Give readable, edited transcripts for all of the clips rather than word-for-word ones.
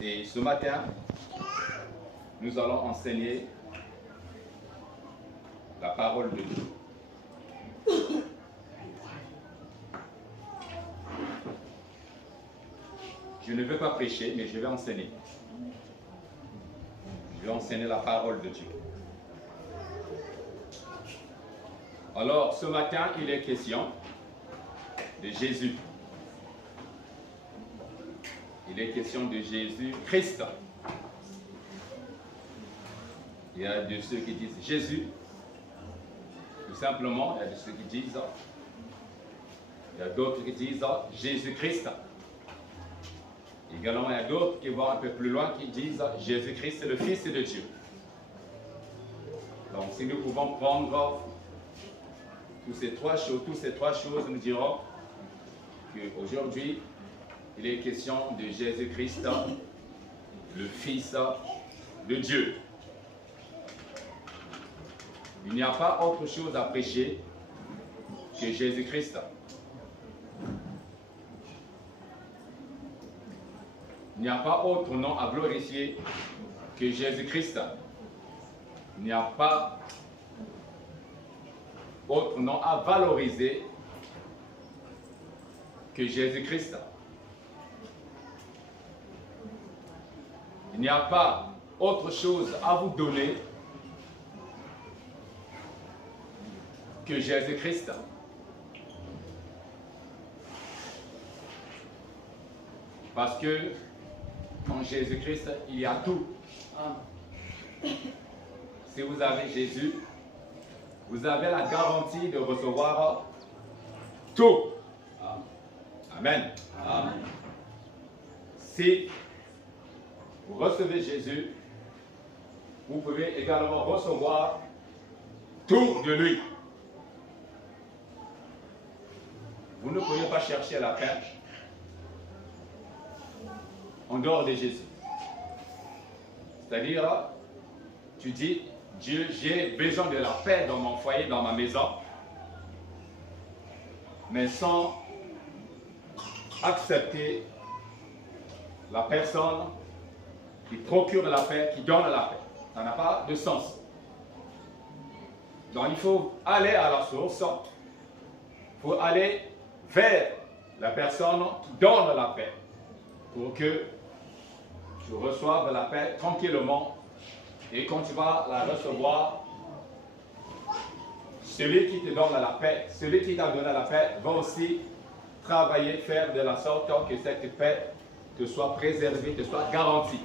Et ce matin, nous allons enseigner la parole de Dieu. Je ne veux pas prêcher, mais je vais enseigner. Je vais enseigner la parole de Dieu. Alors, ce matin, il est question de Jésus. Il est question de Jésus-Christ. Il y a de ceux qui disent Jésus. Tout simplement, il y a de ceux qui disent, il y a d'autres qui disent Jésus-Christ. Également, il y a d'autres qui vont un peu plus loin, qui disent Jésus-Christ, c'est le Fils de Dieu. Donc, si nous pouvons prendre toutes ces trois choses, nous dirons qu'aujourd'hui, il est question de Jésus-Christ, le Fils de Dieu. Il n'y a pas autre chose à prêcher que Jésus-Christ. Il n'y a pas autre nom à glorifier que Jésus-Christ. Il n'y a pas autre nom à valoriser que Jésus-Christ. Il n'y a pas autre chose à vous donner que Jésus-Christ. Parce que en Jésus-Christ, il y a tout. Si vous avez Jésus, vous avez la garantie de recevoir tout. Amen. Amen. Si vous recevez Jésus, vous pouvez également recevoir tout de lui. Vous ne pouvez pas chercher la paix en dehors de Jésus. C'est-à-dire, tu dis, Dieu, j'ai besoin de la paix dans mon foyer, dans ma maison, mais sans accepter la personne qui procure la paix, qui donne la paix. Ça n'a pas de sens. Donc il faut aller à la source, il faut aller vers la personne qui donne la paix, pour que tu reçoives la paix tranquillement, et quand tu vas la recevoir, celui qui te donne la paix, celui qui t'a donné la paix, va aussi travailler, faire de la sorte que cette paix te soit préservée, te soit garantie.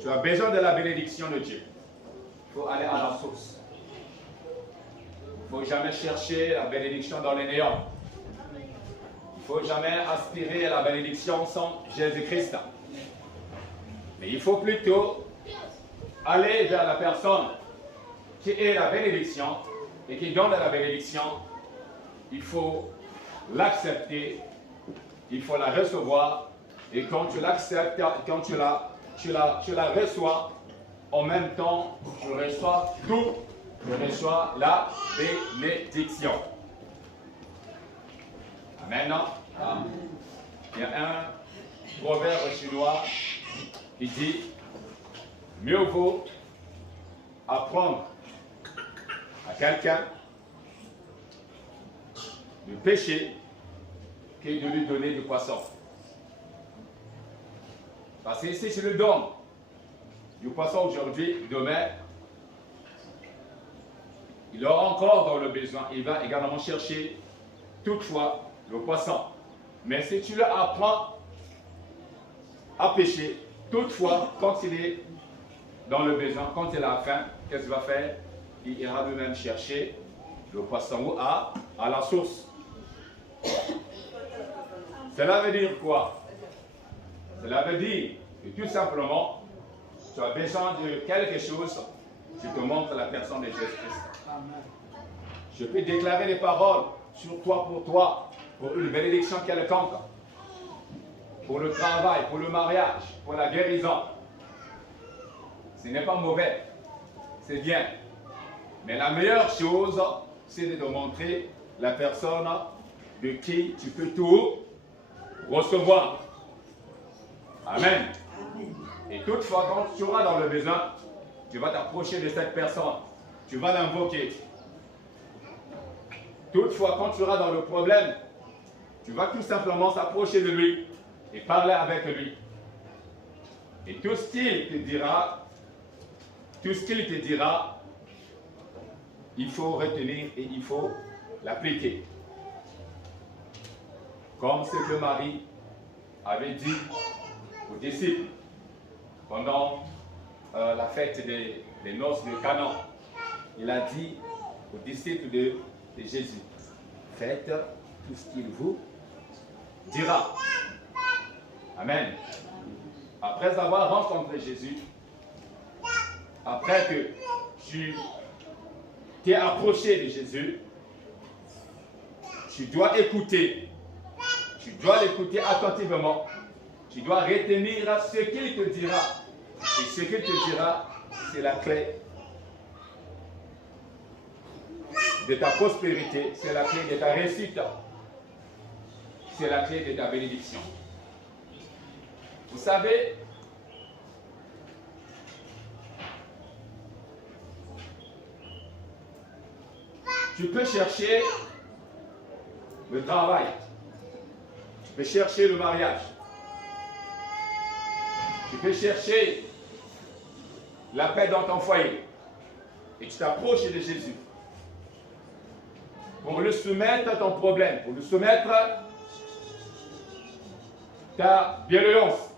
Tu as besoin de la bénédiction de Dieu. Il faut aller à la source. Il ne faut jamais chercher la bénédiction dans les néants. Il ne faut jamais aspirer à la bénédiction sans Jésus-Christ. Mais il faut plutôt aller vers la personne qui est la bénédiction et qui donne la bénédiction. Il faut l'accepter, il faut la recevoir, et quand tu l'acceptes, quand tu la reçois, en même temps, tu reçois tout, tu reçois la bénédiction. Amen. Il y a un proverbe chinois qui dit, mieux vaut apprendre à quelqu'un de pêcher que de lui donner du poisson. Parce que si tu lui donnes du poisson aujourd'hui, demain, il aura encore dans le besoin. Il va également chercher toutefois le poisson. Mais si tu lui apprends à pêcher, toutefois, quand il est dans le besoin, quand il a faim, qu'est-ce qu'il va faire? Il ira lui-même chercher le poisson ou à la source. Cela veut dire quoi? Cela veut dire que tout simplement, tu as besoin de quelque chose, tu te montres la personne de Jésus-Christ. Je peux déclarer des paroles sur toi, pour une bénédiction quelconque, pour le travail, pour le mariage, pour la guérison. Ce n'est pas mauvais, c'est bien. Mais la meilleure chose, c'est de montrer la personne de qui tu peux tout recevoir. Amen. Et toutefois, quand tu auras dans le besoin, tu vas t'approcher de cette personne. Tu vas l'invoquer. Toutefois, quand tu seras dans le problème, tu vas tout simplement s'approcher de lui et parler avec lui. Et tout ce qu'il te dira, il faut retenir et il faut l'appliquer. Comme ce que Marie avait dit aux disciples pendant la fête des noces de Canaan. Il a dit aux disciples de Jésus, faites tout ce qu'il vous dira. Amen. Après avoir rencontré Jésus, après que tu t'es approché de Jésus, tu dois écouter. Tu dois l'écouter attentivement. Tu dois retenir ce qu'il te dira. Et ce qu'il te dira, c'est la clé de ta prospérité, c'est la clé de ta réussite, c'est la clé de ta bénédiction. Vous savez, tu peux chercher le travail, tu peux chercher le mariage, tu peux chercher la paix dans ton foyer et tu t'approches de Jésus pour lui soumettre ton problème, pour lui soumettre ta bienveillance.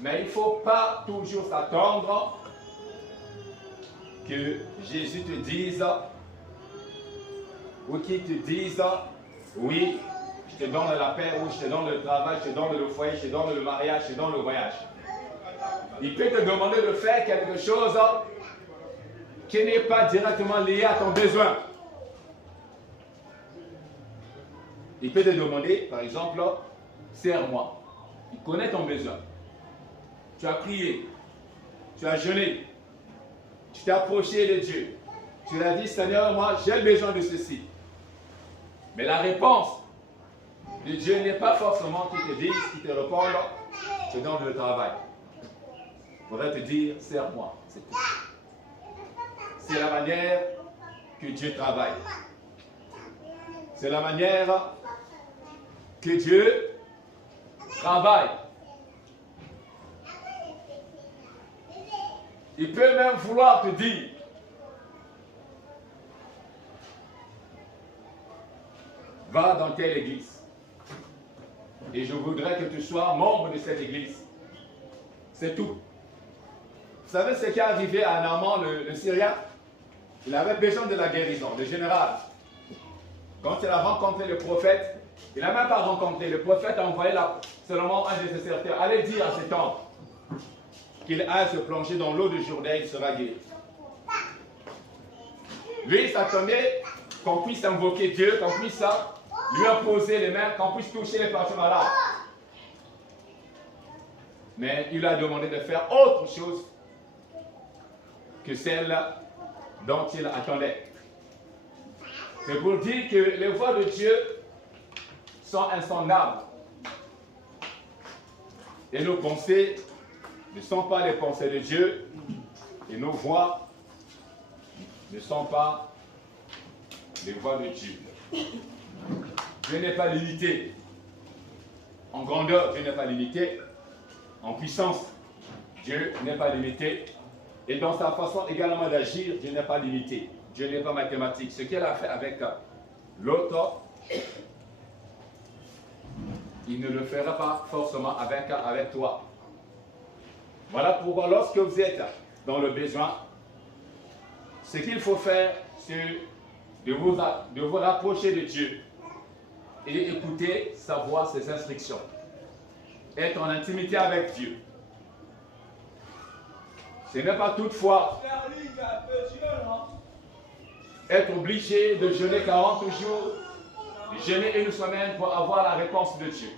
Mais il ne faut pas toujours s'attendre que Jésus te dise ou qu'il te dise oui, je te donne la paix, ou je te donne le travail, je te donne le foyer, je te donne le mariage, je te donne le voyage. Il peut te demander de faire quelque chose qui n'est pas directement lié à ton besoin. Il peut te demander, par exemple, sers-moi. Il connaît ton besoin. Tu as prié, tu as jeûné, tu t'es approché de Dieu. Tu lui as dit, Seigneur, moi j'ai besoin de ceci. Mais la réponse de Dieu n'est pas forcément qu'il te dise, qu'il te réponde, je te donne le travail. Il faudrait te dire, sers-moi, c'est tout. C'est la manière que Dieu travaille. C'est la manière que Dieu travaille. Il peut même vouloir te dire, va dans telle église. Et je voudrais que tu sois membre de cette église. C'est tout. Vous savez ce qui est arrivé à Naaman, le Syrien? Il avait besoin de la guérison, le général. Quand il a rencontré le prophète, il n'a même pas rencontré. Le prophète a envoyé seulement un de ses serviteurs. Allez dire à cet homme qu'il aille se plonger dans l'eau de Jourdain, il sera guéri. Lui, il s'attendait qu'on puisse invoquer Dieu, qu'on puisse lui imposer les mains, qu'on puisse toucher les parties malades. Mais il a demandé de faire autre chose que celle dont il attendait. C'est pour dire que les voies de Dieu sont insondables. Et nos pensées ne sont pas les pensées de Dieu. Et nos voies ne sont pas les voies de Dieu. Dieu n'est pas limité. En grandeur, Dieu n'est pas limité. En puissance, Dieu n'est pas limité. Et dans sa façon également d'agir, Dieu n'est pas limité. Dieu n'est pas mathématique. Ce qu'elle a fait avec l'autre, il ne le fera pas forcément avec toi. Voilà pourquoi lorsque vous êtes dans le besoin, ce qu'il faut faire, c'est de vous rapprocher de Dieu et écouter sa voix, ses instructions. Être en intimité avec Dieu. Ce n'est pas toutefois être obligé de jeûner 40 jours, de jeûner une semaine pour avoir la réponse de Dieu.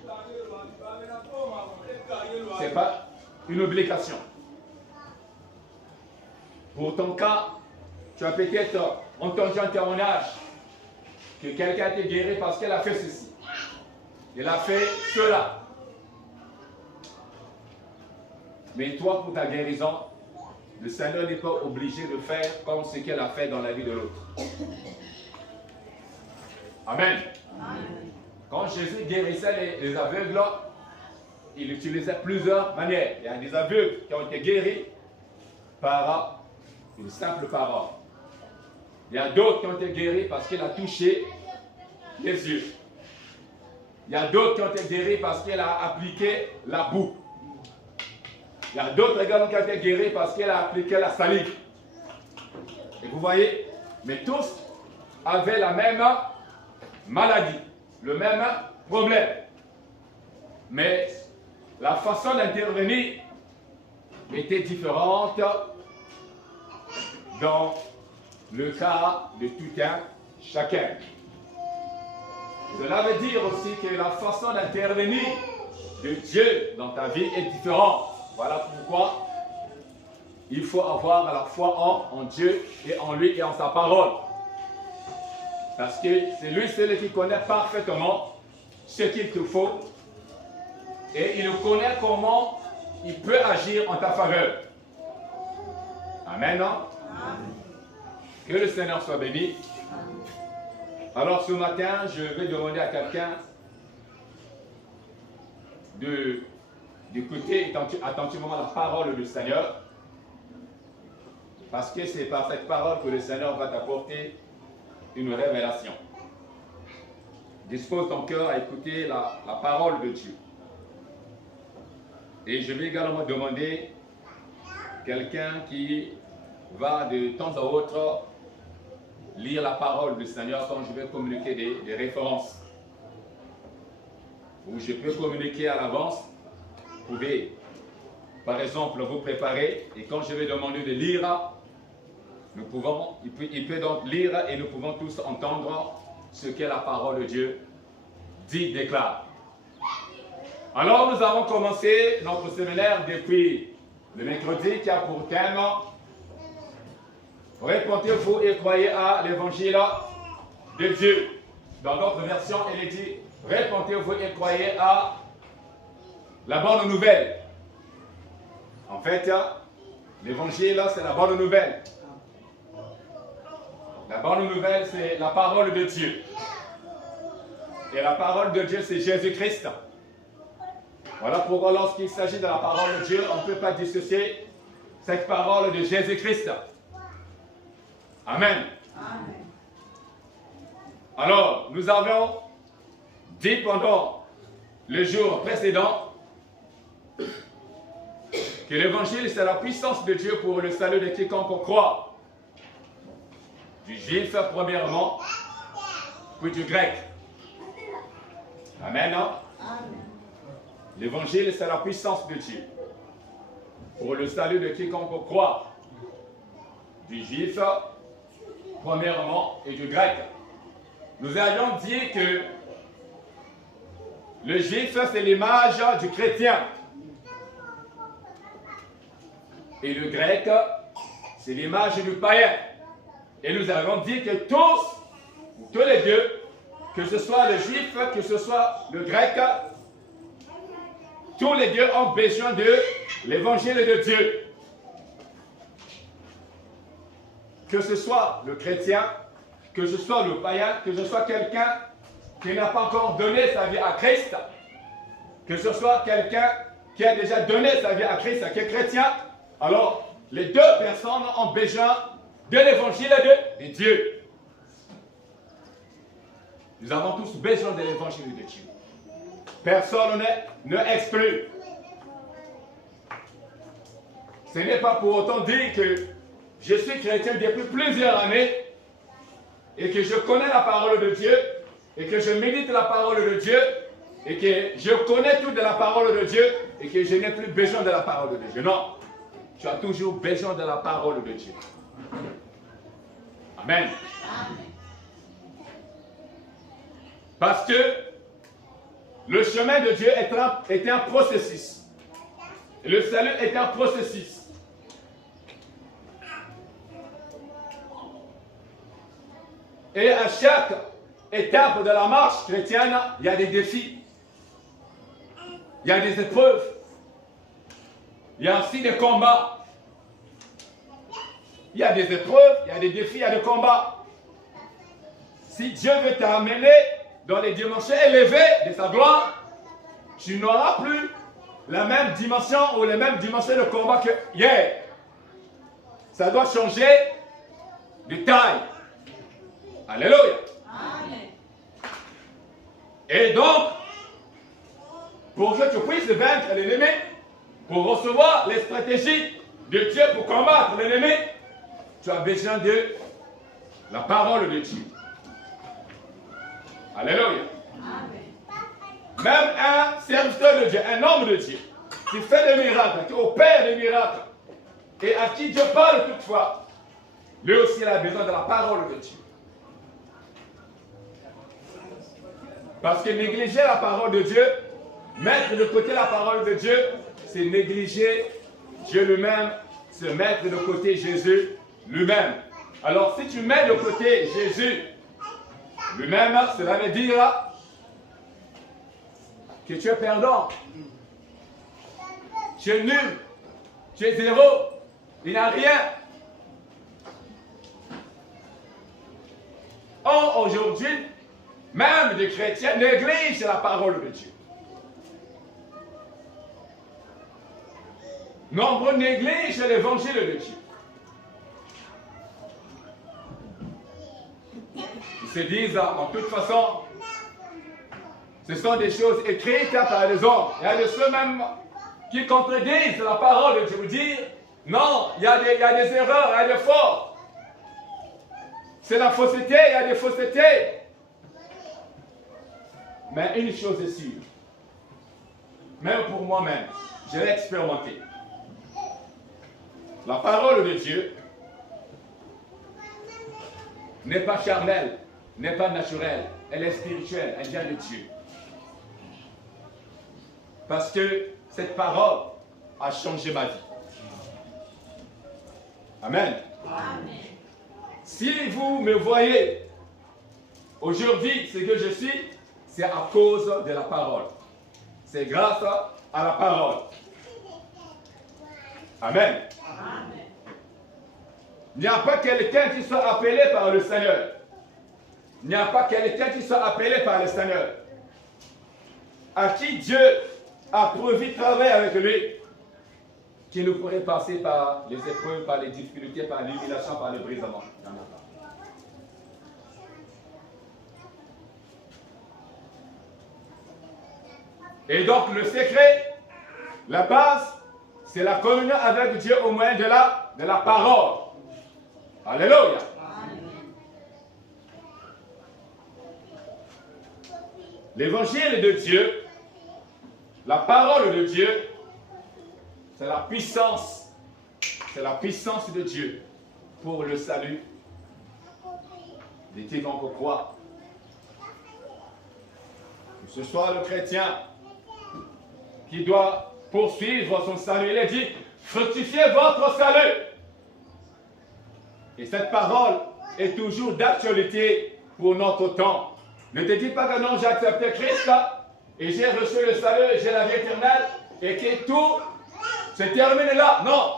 Ce n'est pas une obligation. Pour ton cas, tu as peut-être entendu un témoignage que quelqu'un a été guéri parce qu'elle a fait ceci. Il a fait cela. Mais toi, pour ta guérison, le Seigneur n'est pas obligé de faire comme ce qu'il a fait dans la vie de l'autre. Amen. Amen. Quand Jésus guérissait les aveugles, il utilisait plusieurs manières. Il y a des aveugles qui ont été guéris par une simple parole. Il y a d'autres qui ont été guéris parce qu'il a touché les yeux. Il y a d'autres qui ont été guéris parce qu'il a appliqué la boue. Il y a d'autres également qui ont été guéris parce qu'il a appliqué la salive. Et vous voyez, mais tous avaient la même maladie, le même problème. Mais la façon d'intervenir était différente dans le cas de tout un chacun. Cela veut dire aussi que la façon d'intervenir de Dieu dans ta vie est différente. Voilà pourquoi il faut avoir la foi en Dieu et en lui et en sa parole. Parce que c'est lui seul qui connaît parfaitement ce qu'il te faut et il connaît comment il peut agir en ta faveur. Amen. Amen. Que le Seigneur soit béni. Alors ce matin, je vais demander à quelqu'un d'écouter attentivement la parole du Seigneur. Parce que c'est par cette parole que le Seigneur va t'apporter une révélation. Dispose ton cœur à écouter la parole de Dieu. Et je vais également demander quelqu'un qui va de temps à autre lire la parole du Seigneur quand je vais communiquer des références. Ou je peux communiquer à l'avance. Vous pouvez, par exemple, vous préparer et quand je vais demander de lire, il peut donc lire et nous pouvons tous entendre ce que la parole de Dieu dit, déclare. Alors nous avons commencé notre séminaire depuis le mercredi qui a pour thème « Répondez-vous et croyez à l'évangile de Dieu ». Dans notre version, il est dit « Répondez-vous et croyez à la bonne nouvelle ». En fait, l'évangile, c'est la bonne nouvelle. La bonne nouvelle, c'est la parole de Dieu. Et la parole de Dieu, c'est Jésus-Christ. Voilà pourquoi lorsqu'il s'agit de la parole de Dieu, on ne peut pas dissocier cette parole de Jésus-Christ. Amen. Amen. Alors, nous avons dit pendant le jour précédent que l'évangile, c'est la puissance de Dieu pour le salut de quiconque croit. Du juif, premièrement, puis du grec. Amen. Amen. L'évangile, c'est la puissance de Dieu pour le salut de quiconque croit. Du juif, premièrement, et du grec. Nous avions dit que le juif, c'est l'image du chrétien. Et le grec, c'est l'image du païen. Et nous avons dit que tous les deux, que ce soit le juif, que ce soit le grec, tous les deux ont besoin de l'évangile de Dieu. Que ce soit le chrétien, que ce soit le païen, que ce soit quelqu'un qui n'a pas encore donné sa vie à Christ, que ce soit quelqu'un qui a déjà donné sa vie à Christ, qui est chrétien, alors les deux personnes ont besoin de l'évangile de Dieu. Nous avons tous besoin de l'évangile de Dieu. Personne ne exclut. Ce n'est pas pour autant dire que je suis chrétien depuis plusieurs années et que je connais la parole de Dieu et que je médite la parole de Dieu et que je connais tout de la parole de Dieu et que je n'ai plus besoin de la parole de Dieu. Non, tu as toujours besoin de la parole de Dieu. Amen. Parce que le chemin de Dieu est un processus. Le salut est un processus. Et à chaque étape de la marche chrétienne, il y a des défis. il y a des épreuves. Il y a aussi des combats. Il y a des épreuves, il y a des défis, il y a des combats. Si Dieu veut t'amener dans les dimensions élevées de sa gloire, tu n'auras plus la même dimension ou les mêmes dimensions de combat que hier. Ça doit changer de taille. Alléluia. Amen. Et donc, pour que tu puisses vaincre l'ennemi, pour recevoir les stratégies de Dieu pour combattre l'ennemi, tu as besoin de la parole de Dieu. Alléluia. Amen. Même un serviteur de Dieu, un homme de Dieu, qui fait des miracles, qui opère des miracles, et à qui Dieu parle toutefois, lui aussi il a besoin de la parole de Dieu. Parce que négliger la parole de Dieu, mettre de côté la parole de Dieu, c'est négliger Dieu lui-même, c'est mettre de côté Jésus lui-même. Alors si tu mets de côté Jésus lui-même, cela veut dire que tu es perdant. Tu es nul. Tu es zéro. Il n'y a rien. Or, aujourd'hui, même des chrétiens négligent la parole de Dieu. Nombreux négligent l'évangile de Dieu. Ils se disent, en toute façon, ce sont des choses écrites par les hommes. Il y a de ceux même qui contredisent la parole de Dieu. Vous dire, non, il y a des erreurs, il y a des fautes. C'est la fausseté, il y a des faussetés. Mais une chose est sûre, même pour moi-même, je l'ai expérimenté. La parole de Dieu n'est pas charnelle, n'est pas naturelle, elle est spirituelle, elle vient de Dieu. Parce que cette parole a changé ma vie. Amen. Amen. Si vous me voyez aujourd'hui, ce que je suis, c'est à cause de la parole. C'est grâce à la parole. Amen. Amen. Il n'y a pas quelqu'un qui soit appelé par le Seigneur. Il n'y a pas quelqu'un qui soit appelé par le Seigneur. À qui Dieu a prévu travailler avec lui, qui nous pourrait passer par les épreuves, par les difficultés, par l'humiliation, par le brisement. Et donc le secret, la base, c'est la communion avec Dieu au moyen de la parole. Alléluia. L'évangile de Dieu, la parole de Dieu, c'est la puissance de Dieu pour le salut de quiconque croit. Que ce soit le chrétien qui doit poursuivre son salut, il est dit, fructifiez votre salut. Et cette parole est toujours d'actualité pour notre temps. Ne te dis pas que non, j'ai accepté Christ et j'ai reçu le salut et j'ai la vie éternelle et que tout se termine là. Non.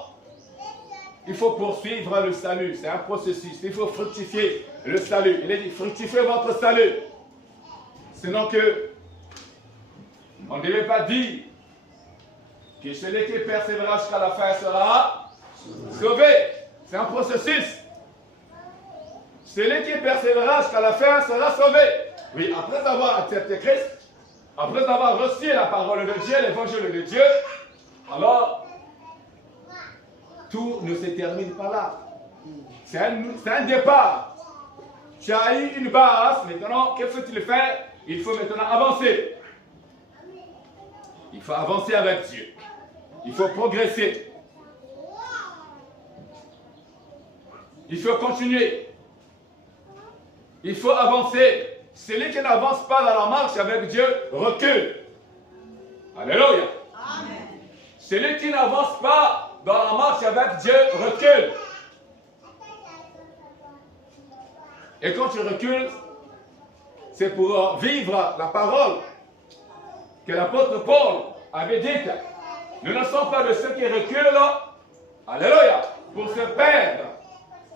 Il faut poursuivre le salut. C'est un processus. Il faut fructifier le salut. Il est dit, fructifiez votre salut. Sinon que on ne devait pas dire que celui qui persévérera jusqu'à la fin sera sauvé. C'est un processus. Celui qui persévérera jusqu'à la fin sera sauvé. Oui, après avoir accepté Christ, après avoir reçu la parole de Dieu, l'évangile de Dieu, alors, tout ne se termine pas là. C'est un départ. Tu as eu une base, maintenant, qu'est-ce que tu fais? Il faut maintenant avancer. Il faut avancer avec Dieu. Il faut progresser. Il faut continuer. Il faut avancer. Celui qui n'avance pas dans la marche avec Dieu recule. Alléluia. Amen. Celui qui n'avance pas dans la marche avec Dieu recule. Et quand tu recules, c'est pour vivre la parole que l'apôtre Paul avait dit, nous ne sommes pas de ceux qui reculent, alléluia, pour se perdre,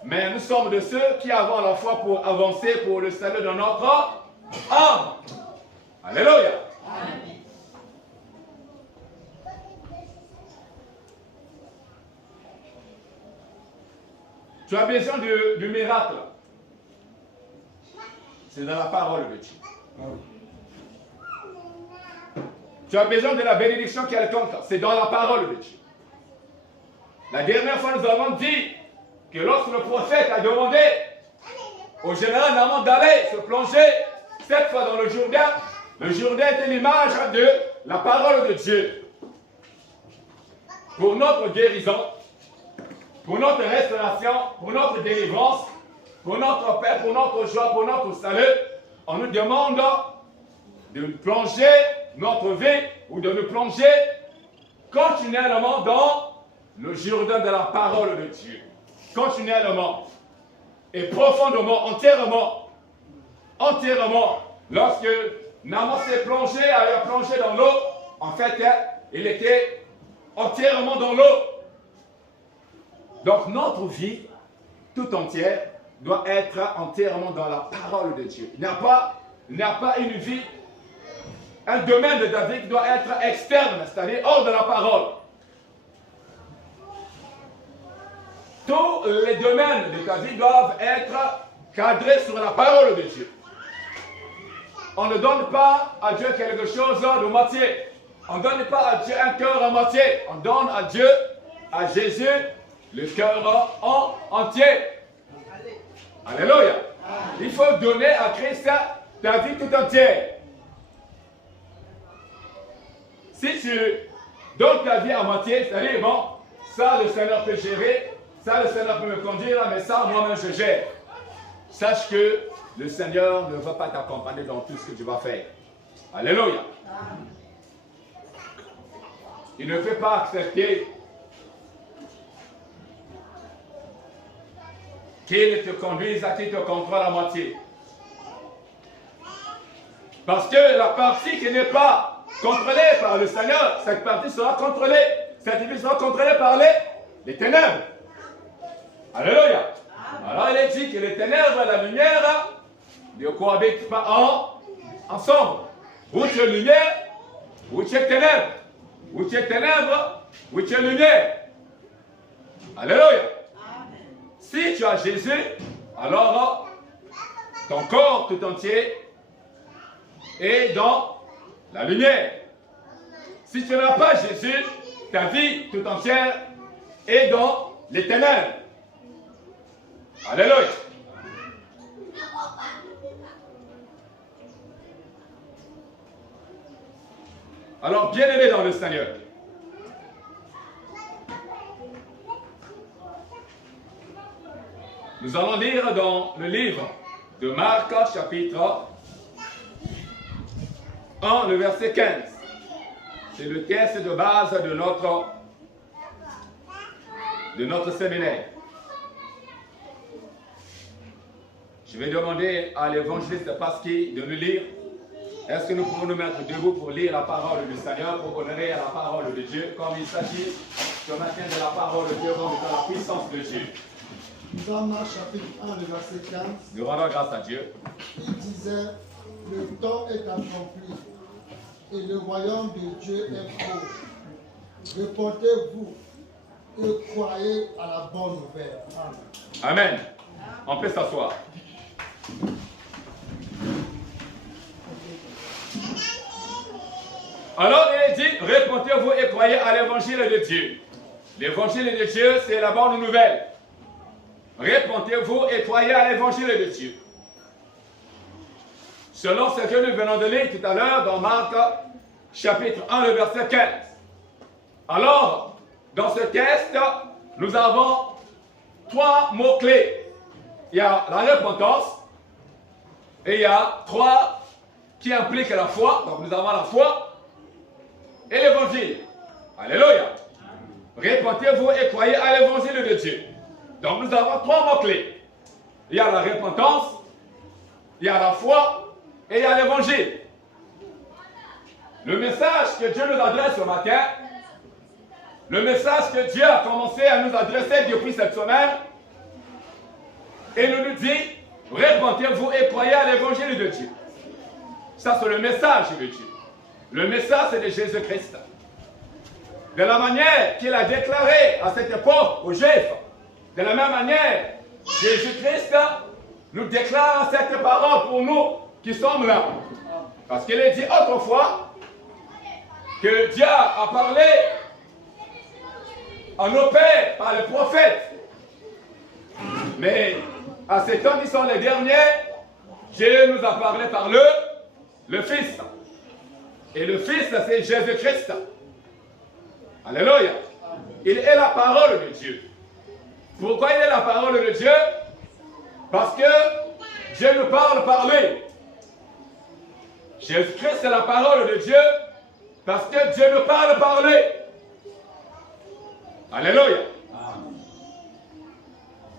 mais nous sommes de ceux qui avons la foi pour avancer pour le salut de notre âme. Alléluia. Amen. Tu as besoin du miracle. C'est dans la parole de Dieu. Tu as besoin de la bénédiction quelconque. C'est dans la parole de Dieu. La dernière fois, nous avons dit que lorsque le prophète a demandé au général Naaman d'aller se plonger, cette fois dans le Jourdain était l'image de la parole de Dieu. Pour notre guérison, pour notre restauration, pour notre délivrance, pour notre paix, pour notre joie, pour notre salut, on nous demande de plonger notre vie ou de nous plonger continuellement dans le Jourdain de la parole de Dieu. Continuellement et profondément, entièrement. Lorsque Naaman s'est plongé, a plongé dans l'eau, en fait, il était entièrement dans l'eau. Donc notre vie tout entière doit être entièrement dans la parole de Dieu. Il n'y a pas une vie, un domaine de ta vie qui doit être externe, c'est-à-dire hors de la parole. Tous les domaines de ta vie doivent être cadrés sur la parole de Dieu. On ne donne pas à Dieu quelque chose de moitié. On ne donne pas à Dieu un cœur à moitié. On donne à Dieu, à Jésus, le cœur entier. Alléluia. Il faut donner à Christ ta vie tout entière. Si tu donnes ta vie à moitié, c'est-à-dire, bon, ça le Seigneur peut gérer, ça le Seigneur peut me conduire, mais ça moi-même je gère. Sache que le Seigneur ne va pas t'accompagner dans tout ce que tu vas faire. Alléluia. Il ne peut pas accepter qu'il te conduise à qui te contrôle à moitié. Parce que la partie qui n'est pas contrôlée par le Seigneur, cette partie sera contrôlée. Cette vie sera contrôlée par les ténèbres. Alléluia. Alors il est dit que les ténèbres et la lumière ne cohabitent pas ensemble. Où tu es lumière, où tu es ténèbres. Où tu es ténèbres, où tu es lumière. Alléluia. Si tu as Jésus, alors ton corps tout entier est dans la lumière. Si tu n'as pas Jésus, ta vie tout entière est dans les ténèbres. Alléluia. Alors, bien-aimés dans le Seigneur, nous allons lire dans le livre de Marc, chapitre 1, le verset 15. C'est le texte de base de notre séminaire. Je vais demander à l'évangéliste Pasquier de nous lire. Est-ce que nous pouvons nous mettre debout pour lire la parole du Seigneur, pour honorer la parole de Dieu, comme il s'agit ce matin de la parole de Dieu, comme de la puissance de Dieu. Dans Marc chapitre 1, le verset 15, nous rendons grâce à Dieu. Il disait, le temps est accompli et le royaume de Dieu est proche. Reportez-vous et croyez à la bonne nouvelle. Amen. Amen. On peut s'asseoir. Alors il dit, répondez-vous et croyez à l'évangile de Dieu. L'évangile de Dieu, c'est la bonne nouvelle. Répondez-vous et croyez à l'évangile de Dieu. Selon ce que nous venons de lire tout à l'heure dans Marc, chapitre 1, le verset 15. Alors, dans ce texte, nous avons 3 mots-clés. Il y a la repentance, et il y a 3 qui impliquent la foi. Donc nous avons la foi et l'évangile. Alléluia. Répentez-vous et croyez à l'évangile de Dieu. Donc nous avons 3 mots-clés. Il y a la repentance, il y a la foi et il y a l'évangile. Le message que Dieu nous adresse ce matin, le message que Dieu a commencé à nous adresser depuis cette semaine, et nous dit, répentez-vous et croyez à l'évangile de Dieu. Ça, c'est le message de Dieu. Le message, c'est de Jésus-Christ. De la manière qu'il a déclaré à cette époque aux Juifs, de la même manière, Jésus-Christ nous déclare cette parole pour nous qui sommes là. Parce qu'il est dit autrefois que Dieu a parlé à nos pères par les prophètes. Mais à ces temps qui sont les derniers, Dieu nous a parlé par le Fils. Et le Fils, c'est Jésus-Christ. Alléluia. Il est la parole de Dieu. Pourquoi il est la parole de Dieu? Parce que Dieu nous parle par lui. Jésus-Christ est la parole de Dieu parce que Dieu nous parle par lui. Alléluia.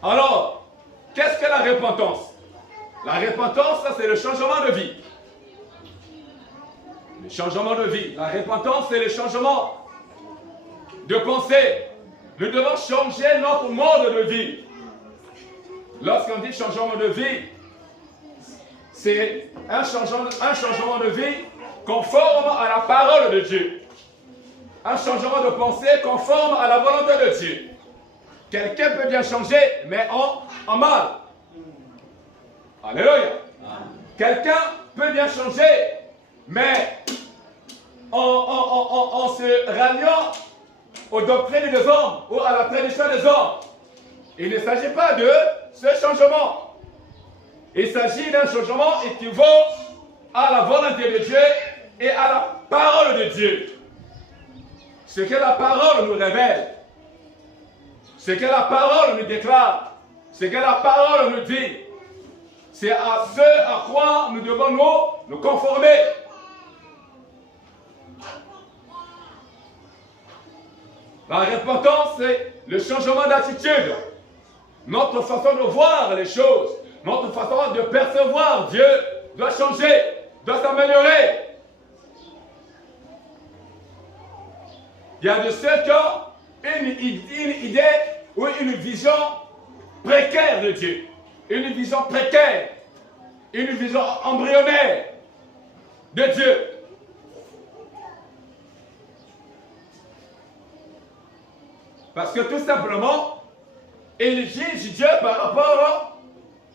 Alors, qu'est-ce que la repentance? La repentance, ça c'est le changement de vie. Le changement de vie. La repentance, c'est le changement de pensée. Nous devons changer notre mode de vie. Lorsqu'on dit changement de vie, c'est un changement de vie conforme à la parole de Dieu. Un changement de pensée conforme à la volonté de Dieu. Quelqu'un peut bien changer, mais en mal. Alléluia. Quelqu'un peut bien changer, mais en se ralliant aux doctrines des hommes ou à la tradition des hommes. Il ne s'agit pas de ce changement. Il s'agit d'un changement équivaut à la volonté de Dieu et à la parole de Dieu. Ce que la parole nous révèle, ce que la parole nous déclare, ce que la parole nous dit, c'est à ce à quoi nous devons nous conformer. La repentance, c'est le changement d'attitude. Notre façon de voir les choses, notre façon de percevoir Dieu doit changer, doit s'améliorer. Il y a de ceux qui ont une idée ou une vision précaire de Dieu. Une vision précaire, une vision embryonnaire de Dieu. Parce que tout simplement, il juge Dieu par rapport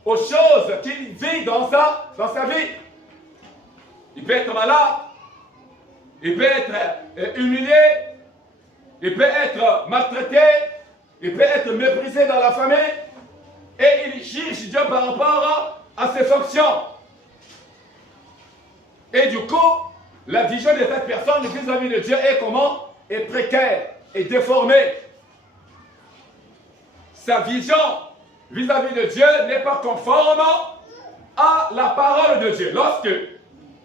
aux choses qu'il vit dans sa vie. Il peut être malade, il peut être humilié, il peut être maltraité, il peut être méprisé dans la famille, et il juge Dieu par rapport à ses fonctions. Et du coup, la vision de cette personne vis-à-vis de Dieu est comment? Est précaire, est déformée. Sa vision vis-à-vis de Dieu n'est pas conforme à la parole de Dieu. Lorsque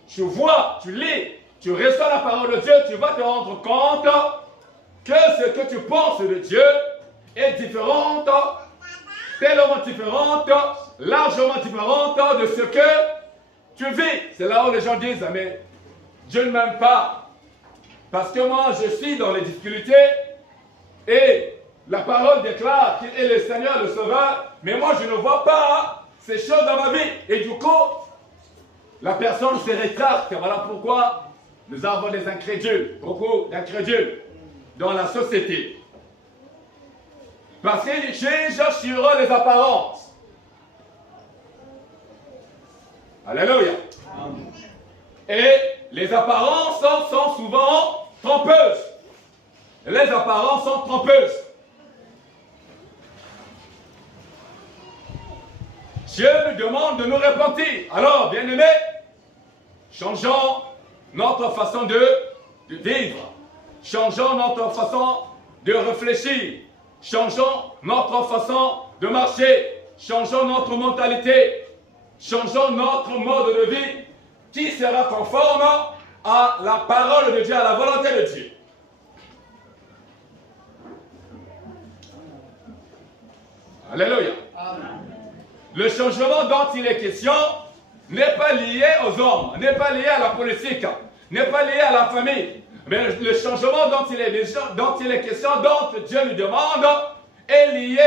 tu vois, tu lis, tu reçois la parole de Dieu, tu vas te rendre compte que ce que tu penses de Dieu est différente, tellement différente, largement différente de ce que tu vis. C'est là où les gens disent, mais Dieu ne m'aime pas. Parce que moi, je suis dans les difficultés et la parole déclare qu'il est le Seigneur, le Sauveur, mais moi je ne vois pas ces choses dans ma vie. Et du coup, la personne se rétracte. Voilà pourquoi nous avons des incrédules, beaucoup d'incrédules dans la société. Parce qu'ils jugent sur les apparences. Alléluia. Et les apparences sont souvent trompeuses. Les apparences sont trompeuses. Dieu nous demande de nous repentir. Alors, bien-aimés, changeons notre façon de vivre. Changeons notre façon de réfléchir. Changeons notre façon de marcher. Changeons notre mentalité. Changeons notre mode de vie qui sera conforme à la parole de Dieu, à la volonté de Dieu. Alléluia. Amen. Le changement dont il est question n'est pas lié aux hommes, n'est pas lié à la politique, n'est pas lié à la famille. Mais le changement dont il est question, dont Dieu nous demande, est lié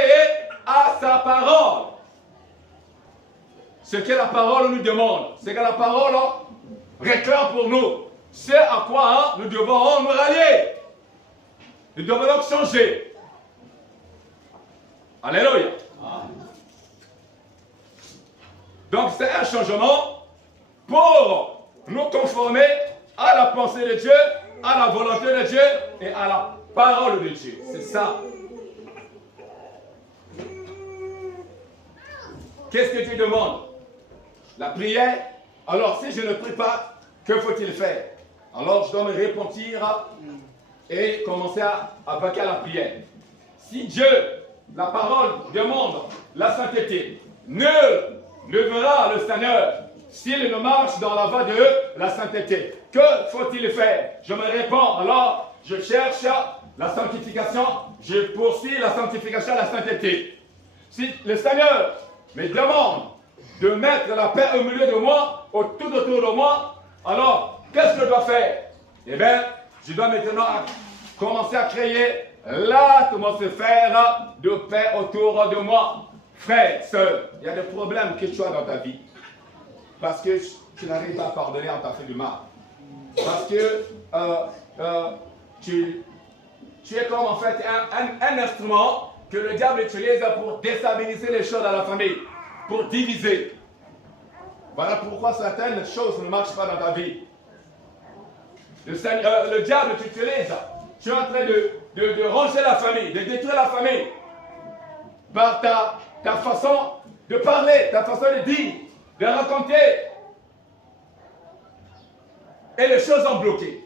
à sa parole. Ce que la parole nous demande, ce que la parole réclame pour nous, c'est à quoi nous devons nous rallier. Nous devons donc changer. Alléluia. Donc c'est un changement pour nous conformer à la pensée de Dieu, à la volonté de Dieu et à la parole de Dieu. C'est ça. Qu'est-ce que tu demandes? La prière. Alors si je ne prie pas, que faut-il faire? Alors je dois me repentir et commencer à vaquer à la prière. Si Dieu, la parole, demande la sainteté, nul ne verra le Seigneur s'il ne marche dans la voie de la sainteté. Que faut-il faire? Je me réponds, alors je cherche la sanctification, je poursuis la sanctification, la sainteté. Si le Seigneur me demande de mettre la paix au milieu de moi, tout autour de moi, alors qu'est-ce que je dois faire? Eh bien, je dois maintenant commencer à créer l'atmosphère de paix autour de moi. Frère, sœur, il y a des problèmes que tu as dans ta vie. Parce que tu n'arrives pas à pardonner, on t'a fait du mal. Parce que tu es comme en fait un instrument que le diable utilise pour déstabiliser les choses dans la famille, pour diviser. Voilà pourquoi certaines choses ne marchent pas dans ta vie. Le diable t'utilise. Tu es en train de ranger la famille, de détruire la famille par ta façon de parler, ta façon de dire, de raconter. Et les choses ont bloqué.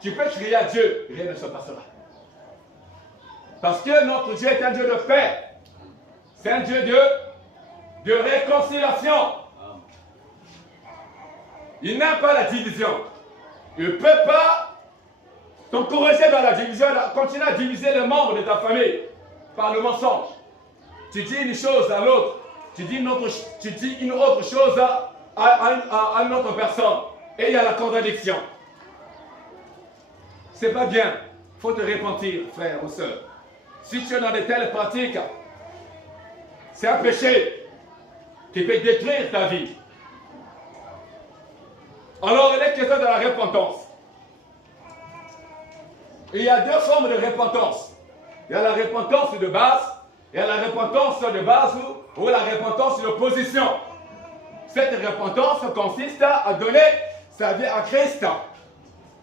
Tu peux crier à Dieu, rien ne se passera. Parce que notre Dieu est un Dieu de paix. C'est un Dieu de réconciliation. Il n'aime pas la division. Il ne peut pas t'encourager dans la division, continuer à diviser les membres de ta famille par le mensonge. Tu dis une chose à l'autre, tu dis une autre chose à une autre personne. Et il y a la contradiction. C'est pas bien. Il faut te repentir, frère ou soeur. Si tu es dans de telles pratiques, c'est un péché qui peut détruire ta vie. Alors, il est question de la repentance. Il y a deux formes de repentance. Il y a la repentance de base, il y a la repentance de base ou la repentance de position. Cette repentance consiste à donner sa vie à Christ.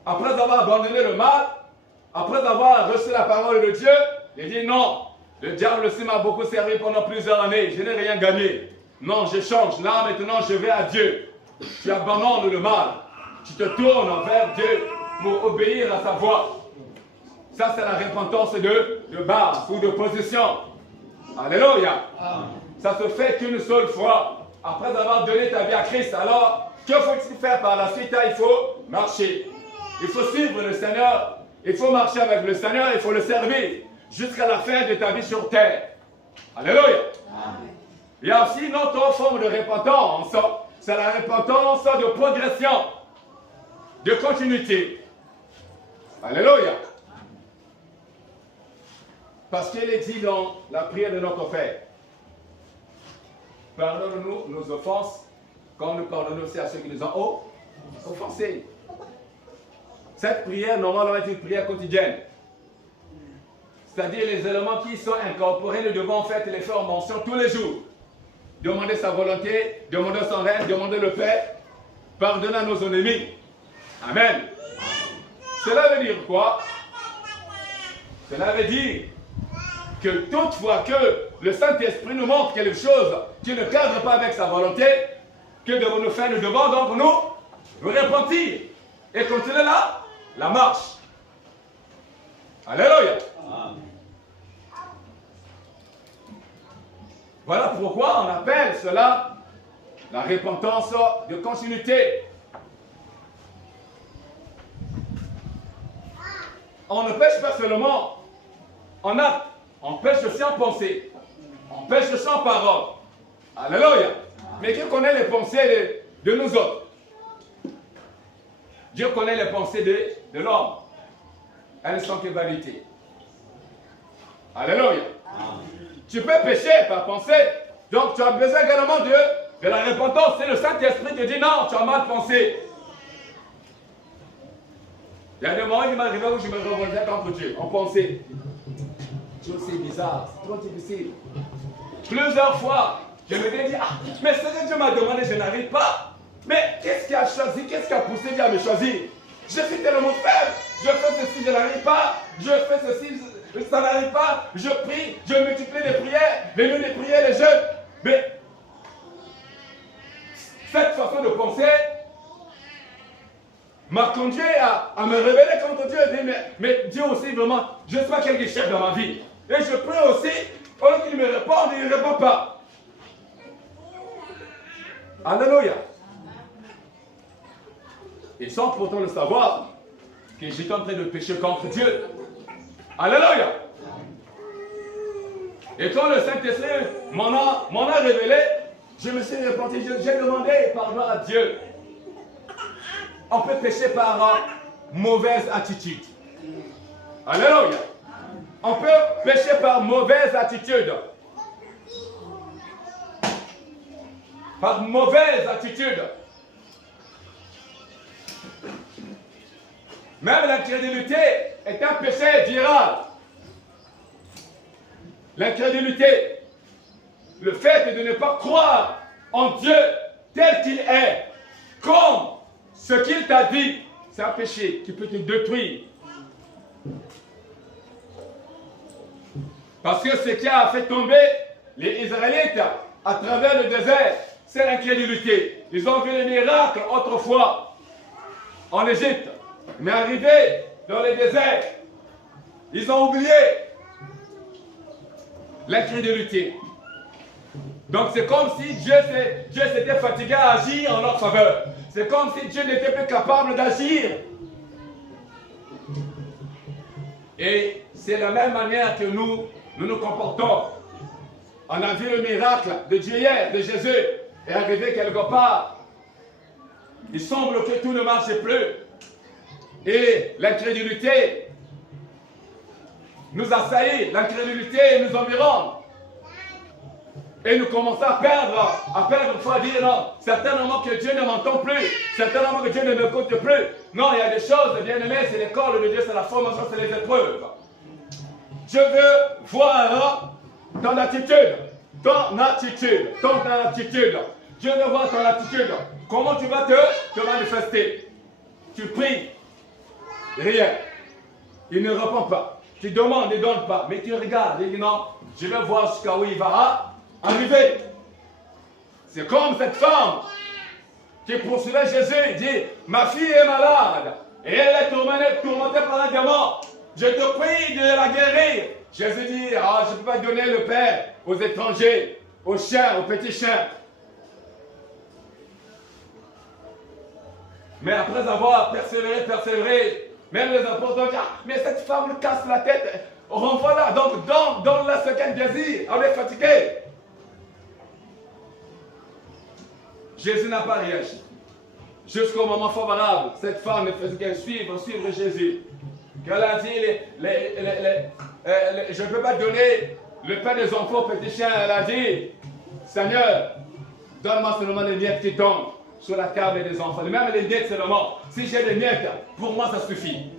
Après avoir abandonné le mal, après avoir reçu la parole de Dieu, il dit non, le diable aussi m'a beaucoup servi pendant plusieurs années, je n'ai rien gagné. Non, je change, là maintenant je vais à Dieu. Tu abandonnes le mal, tu te tournes vers Dieu pour obéir à sa voix. Ça c'est la repentance de base ou de position. Alléluia. Ça se fait qu'une seule fois. Après avoir donné ta vie à Christ, alors que faut-il faire par la suite? Il faut marcher. Il faut suivre le Seigneur. Il faut marcher avec le Seigneur. Il faut le servir jusqu'à la fin de ta vie sur terre. Alléluia. Il y a aussi une autre forme de repentance. C'est la repentance de progression, de continuité. Alléluia. Parce qu'il est dit dans la prière de notre Père, pardonne-nous nos offenses, comme nous pardonnons aussi à ceux qui nous ont offensés. Cette prière, normalement, est une prière quotidienne. C'est-à-dire les éléments qui sont incorporés, nous devons en fait les faire en mention tous les jours. Demander sa volonté, demander son règne, demander le Père, pardonner à nos ennemis. Amen. Cela veut dire quoi? Cela veut dire que toutefois que le Saint-Esprit nous montre quelque chose qui ne cadre pas avec sa volonté, que devons-nous faire? Nous devons donc nous repentir et continuer la marche. Alléluia. Voilà pourquoi on appelle cela la repentance de continuité. On ne pêche pas seulement en acte, on pêche aussi en pensée, on pêche aussi en parole. Alléluia. Mais qui connaît les pensées de nous autres? Dieu connaît les pensées de l'homme. Elles ne sont que vanité. Alléluia. Tu peux pécher par pensée. Donc tu as besoin également de la repentance. C'est le Saint-Esprit qui dit non, tu as mal pensé. Il y a des moments qui m'arrivaient où je me revoltais contre Dieu, en pensée. Dieu, c'est bizarre, c'est trop difficile. Plusieurs fois, je me dis, ah, mais ce que Dieu m'a demandé, je n'arrive pas. Mais qu'est-ce qui a choisi, qu'est-ce qui a poussé Dieu à me choisir? Je suis tellement faible, je fais ceci, je n'arrive pas. Je fais ceci, ça n'arrive pas. Je prie, je multiplie les prières, les nuits, les prières, les jeûnes. Mais cette façon de penser m'a conduit à me révéler contre Dieu et dire, mais Dieu aussi, vraiment, je ne sais pas quel est chef dans ma vie. Et je prie aussi, au lieu qu'il me réponde, il ne répond pas. Alléluia. Et sans pourtant le savoir, que j'étais en train de pécher contre Dieu. Alléluia. Et quand le Saint-Esprit m'en a révélé, je me suis repenti, j'ai demandé pardon à Dieu. On peut pécher par mauvaise attitude. Alléluia. On peut pécher par mauvaise attitude. Par mauvaise attitude. Même l'incrédulité est un péché viral. L'incrédulité, le fait de ne pas croire en Dieu tel qu'il est, comme ce qu'il t'a dit, c'est un péché qui peut te détruire. Parce que ce qui a fait tomber les Israélites à travers le désert, c'est l'incrédulité. Ils ont vu les miracles autrefois en Égypte, mais arrivés dans le désert, ils ont oublié l'incrédulité. Donc c'est comme si Dieu s'était fatigué à agir en leur faveur. C'est comme si Dieu n'était plus capable d'agir. Et c'est la même manière que nous nous comportons. On a vu le miracle de Dieu hier, de Jésus, est arrivé quelque part. Il semble que tout ne marche plus. Et l'incrédulité nous assaillit, l'incrédulité nous environne. Et nous commençons à perdre foi, à dire non, certainement que Dieu ne m'entend plus, certainement que Dieu ne m'écoute plus. Non, il y a des choses, bien aimés, c'est l'école de Dieu, c'est la formation, c'est les épreuves. Je veux voir ton attitude, ton attitude. Je veux voir ton attitude. Comment tu vas te manifester? Tu pries, rien. Il ne répond pas. Tu demandes, il ne donne pas. Mais tu regardes, il dit non, je vais voir jusqu'à où il va arriver. C'est comme cette femme qui poursuivait Jésus, il dit, ma fille est malade et elle est tourmentée par un démon. Je te prie de la guérir. Jésus dit, je ne peux pas donner le pain aux étrangers, aux chiens, aux petits chiens. Mais après avoir persévéré, même les apôtres ont dit, mais cette femme lui casse la tête, renvoie-la, donc donne-la ce qu'elle désire, elle est fatiguée. Jésus n'a pas réagi. Jusqu'au moment favorable, cette femme ne faisait qu'elle suivre Jésus. Qu'elle a dit, je ne peux pas donner le pain des enfants aux petits chiens. Elle a dit, Seigneur, donne-moi seulement les miettes qui tombent sur la table des enfants. Même les miettes seulement. Si j'ai des miettes, pour moi ça suffit.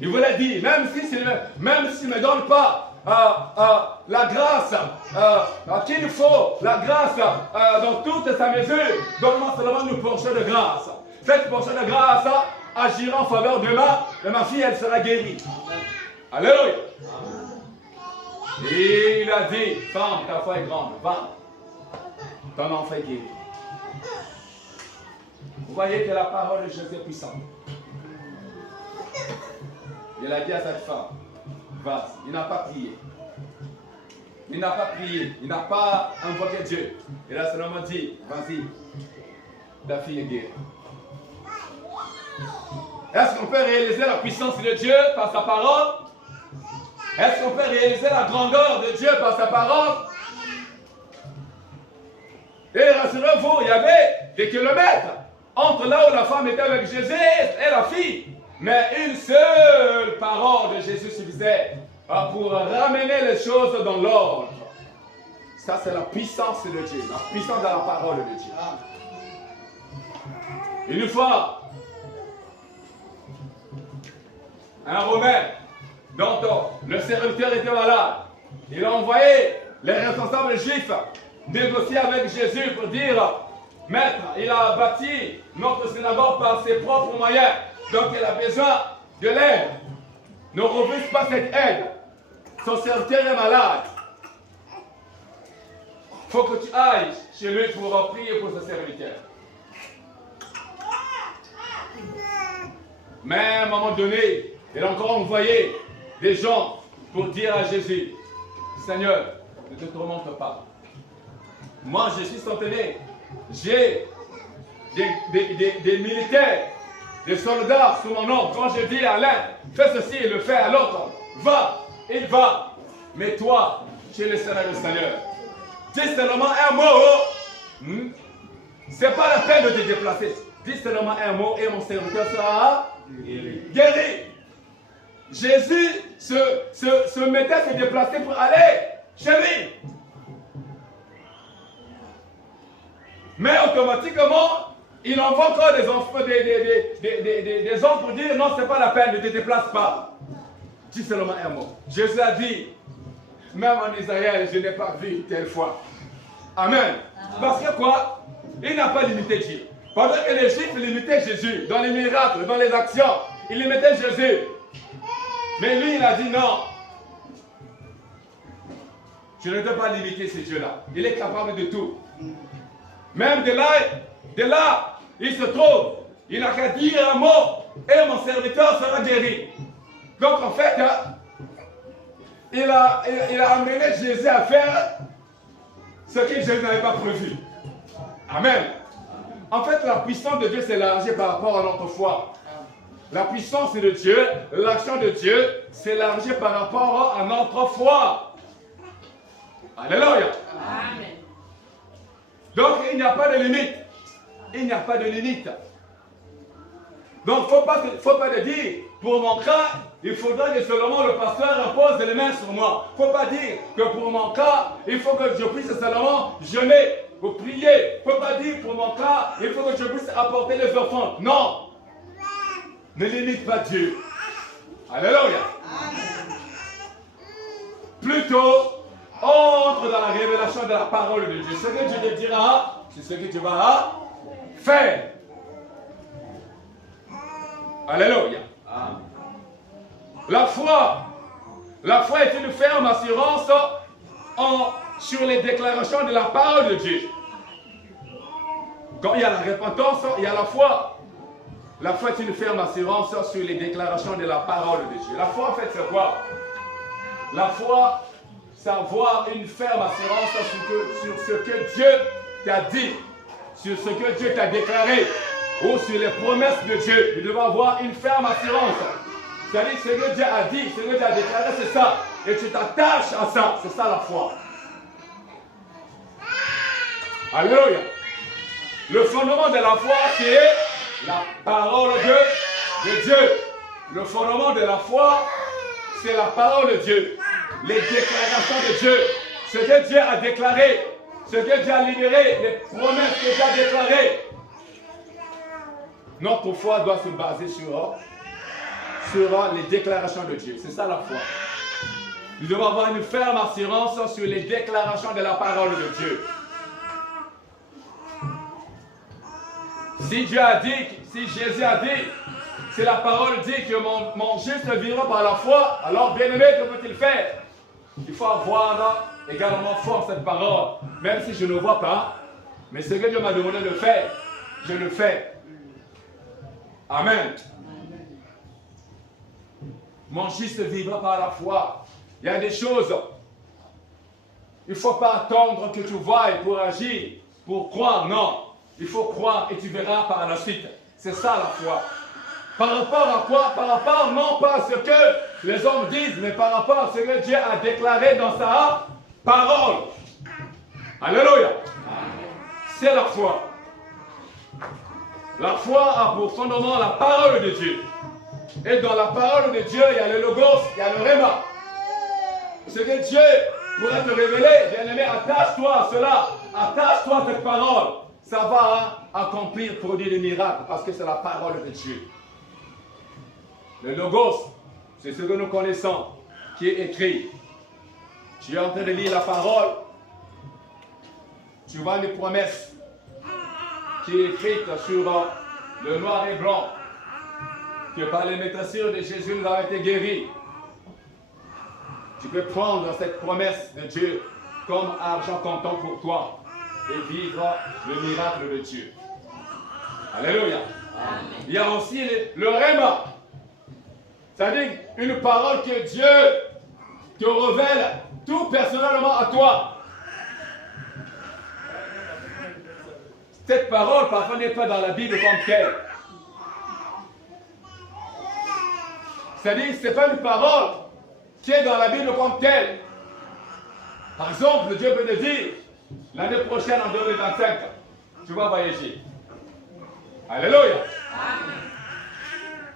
Il vous l'a dit, même s'il ne me donne pas la grâce qu'il nous faut, la grâce dans toute sa mesure, donne-moi seulement une portion de grâce. Cette portion de grâce agira en faveur de ma fille, elle sera guérie. Alléluia. Et il a dit, femme, ta foi est grande, va, ton enfant est guéri. Vous voyez que la parole de Jésus est puissante. Il a dit à cette femme, va, il n'a pas prié. Il n'a pas prié, il n'a pas invoqué Dieu. Il a seulement dit, vas-y, ta fille est guérie. Est-ce qu'on peut réaliser la puissance de Dieu par sa parole? Est-ce qu'on peut réaliser la grandeur de Dieu par sa parole? Et rassurez-vous, il y avait des kilomètres entre là où la femme était avec Jésus et la fille. Mais une seule parole de Jésus suffisait pour ramener les choses dans l'ordre. Ça, c'est la puissance de Dieu, la puissance de la parole de Dieu. Une fois, un Romain, dont le serviteur était malade, il a envoyé les responsables juifs négocier avec Jésus pour dire: Maître, il a bâti notre synagogue par ses propres moyens, donc il a besoin de l'aide. Ne refuse pas cette aide. Son serviteur est malade. Il faut que tu ailles chez lui pour prier pour ce serviteur. Mais à un moment donné, il a encore envoyé des gens pour dire à Jésus: Seigneur, ne te tourmente pas. Moi, je suis centenaire. J'ai des militaires, des soldats sous mon nom. Quand je dis à l'un, fais ceci, il le fait à l'autre. Va, il va. Mais toi, tu es le Seigneur. Dis seulement un mot. C'est pas la peine de te déplacer. Dis seulement un mot et mon serviteur sera guéri. Jésus se mettait à se déplacer pour aller chez lui. Mais automatiquement, il envoie encore des enfants, des hommes pour dire: non, c'est pas la peine, ne te déplace pas. Dis seulement un mot. Jésus a dit: même en Israël, je n'ai pas vu telle fois. Amen. Parce que quoi? Il n'a pas limité Dieu. Pendant que les Juifs limitaient Jésus, dans les miracles, dans les actions, ils limitaient Jésus. Mais lui, il a dit: non. Je ne peux pas limiter ce Dieu-là. Il est capable de tout. Même de là, il se trouve. Il n'a qu'à dire un mot et mon serviteur sera guéri. Donc en fait, il a amené Jésus à faire ce que Jésus n'avait pas prévu. Amen. En fait, la puissance de Dieu s'est élargie par rapport à notre foi. La puissance de Dieu, l'action de Dieu s'est élargie par rapport à notre foi. Alléluia. Amen. Donc, il n'y a pas de limite. Il n'y a pas de limite. Donc, il ne faut pas dire, pour mon cas, il faudra que seulement le pasteur impose les mains sur moi. Il ne faut pas dire que pour mon cas, il faut que je puisse seulement jeûner pour prier. Il ne faut pas dire pour mon cas, il faut que je puisse apporter les offrandes. Non. Ne limite pas Dieu. Alléluia. Plutôt, entre dans la révélation de la parole de Dieu. Ce que Dieu te dira, c'est ce que tu vas faire. Alléluia. La foi est une ferme assurance sur les déclarations de la parole de Dieu. Quand il y a la repentance, il y a la foi. La foi est une ferme assurance sur les déclarations de la parole de Dieu. La foi, en fait, c'est quoi? La foi, c'est avoir une ferme assurance sur ce que Dieu t'a dit, sur ce que Dieu t'a déclaré, ou sur les promesses de Dieu. Tu dois avoir une ferme assurance. C'est-à-dire ce que Dieu a dit, ce que Dieu a déclaré, c'est ça. Et tu t'attaches à ça. C'est ça la foi. Alléluia. Le fondement de la foi, c'est la parole de Dieu. Le fondement de la foi, c'est la parole de Dieu. Les déclarations de Dieu. Ce que Dieu a déclaré. Ce que Dieu a libéré. Les promesses que Dieu a déclarées. Notre foi doit se baser sur les déclarations de Dieu. C'est ça la foi. Nous devons avoir une ferme assurance sur les déclarations de la parole de Dieu. Si Dieu a dit, si Jésus a dit, si la parole dit que mon juste vivra par la foi, alors bien aimé, que peut-il faire? Il faut avoir également foi en cette parole, même si je ne vois pas, mais ce que Dieu m'a demandé de faire, je le fais. Amen. Mon juste vivra par la foi. Il y a des choses, il ne faut pas attendre que tu voies pour agir, pour croire, non. Il faut croire et tu verras par la suite. C'est ça la foi. Par rapport à quoi? Par rapport non pas à ce que les hommes disent, mais par rapport à ce que Dieu a déclaré dans sa parole. Alléluia. C'est la foi. La foi a pour fondement la parole de Dieu. Et dans la parole de Dieu, il y a le logos, il y a le réma. Ce que Dieu pourrait te révéler, bien-aimé, attache-toi à cela. Attache-toi à cette parole. Ça va accomplir, produire des miracles, parce que c'est la parole de Dieu. Le logos, c'est ce que nous connaissons, qui est écrit. Tu es en train de lire la parole, tu vois les promesses qui est écrite sur le noir et blanc, que par les métassures de Jésus nous avons été guéris. Tu peux prendre cette promesse de Dieu comme argent comptant pour toi et vivre le miracle de Dieu. Alléluia. Amen. Il y a aussi le réma, c'est-à-dire une parole que Dieu te révèle tout personnellement à toi. Cette parole, parfois, n'est pas dans la Bible comme telle. C'est-à-dire, ce n'est pas une parole qui est dans la Bible comme telle. Par exemple, Dieu peut te dire, l'année prochaine, en 2025, tu vas voyager. Alléluia.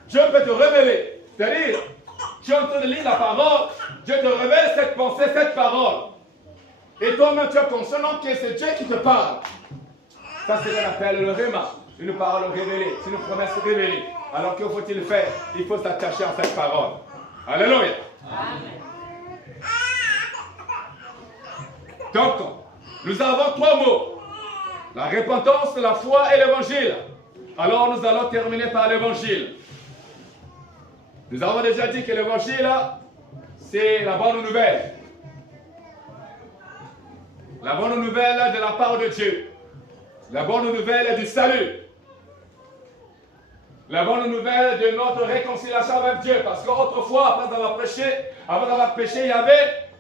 Dieu peut te révéler. C'est-à-dire, tu es en train de lire la parole, Dieu te révèle cette pensée, cette parole. Et toi-même, tu es conscient que c'est Dieu qui te parle. Ça, c'est ce qu'on appelle le réma, une parole révélée, c'est une promesse révélée. Alors que faut-il faire? Il faut s'attacher à cette parole. Alléluia. Amen. Donc, nous avons trois mots. La repentance, la foi et l'évangile. Alors, nous allons terminer par l'évangile. Nous avons déjà dit que l'évangile, c'est la bonne nouvelle. La bonne nouvelle de la part de Dieu. La bonne nouvelle du salut. La bonne nouvelle de notre réconciliation avec Dieu. Parce qu'autrefois, après avoir péché,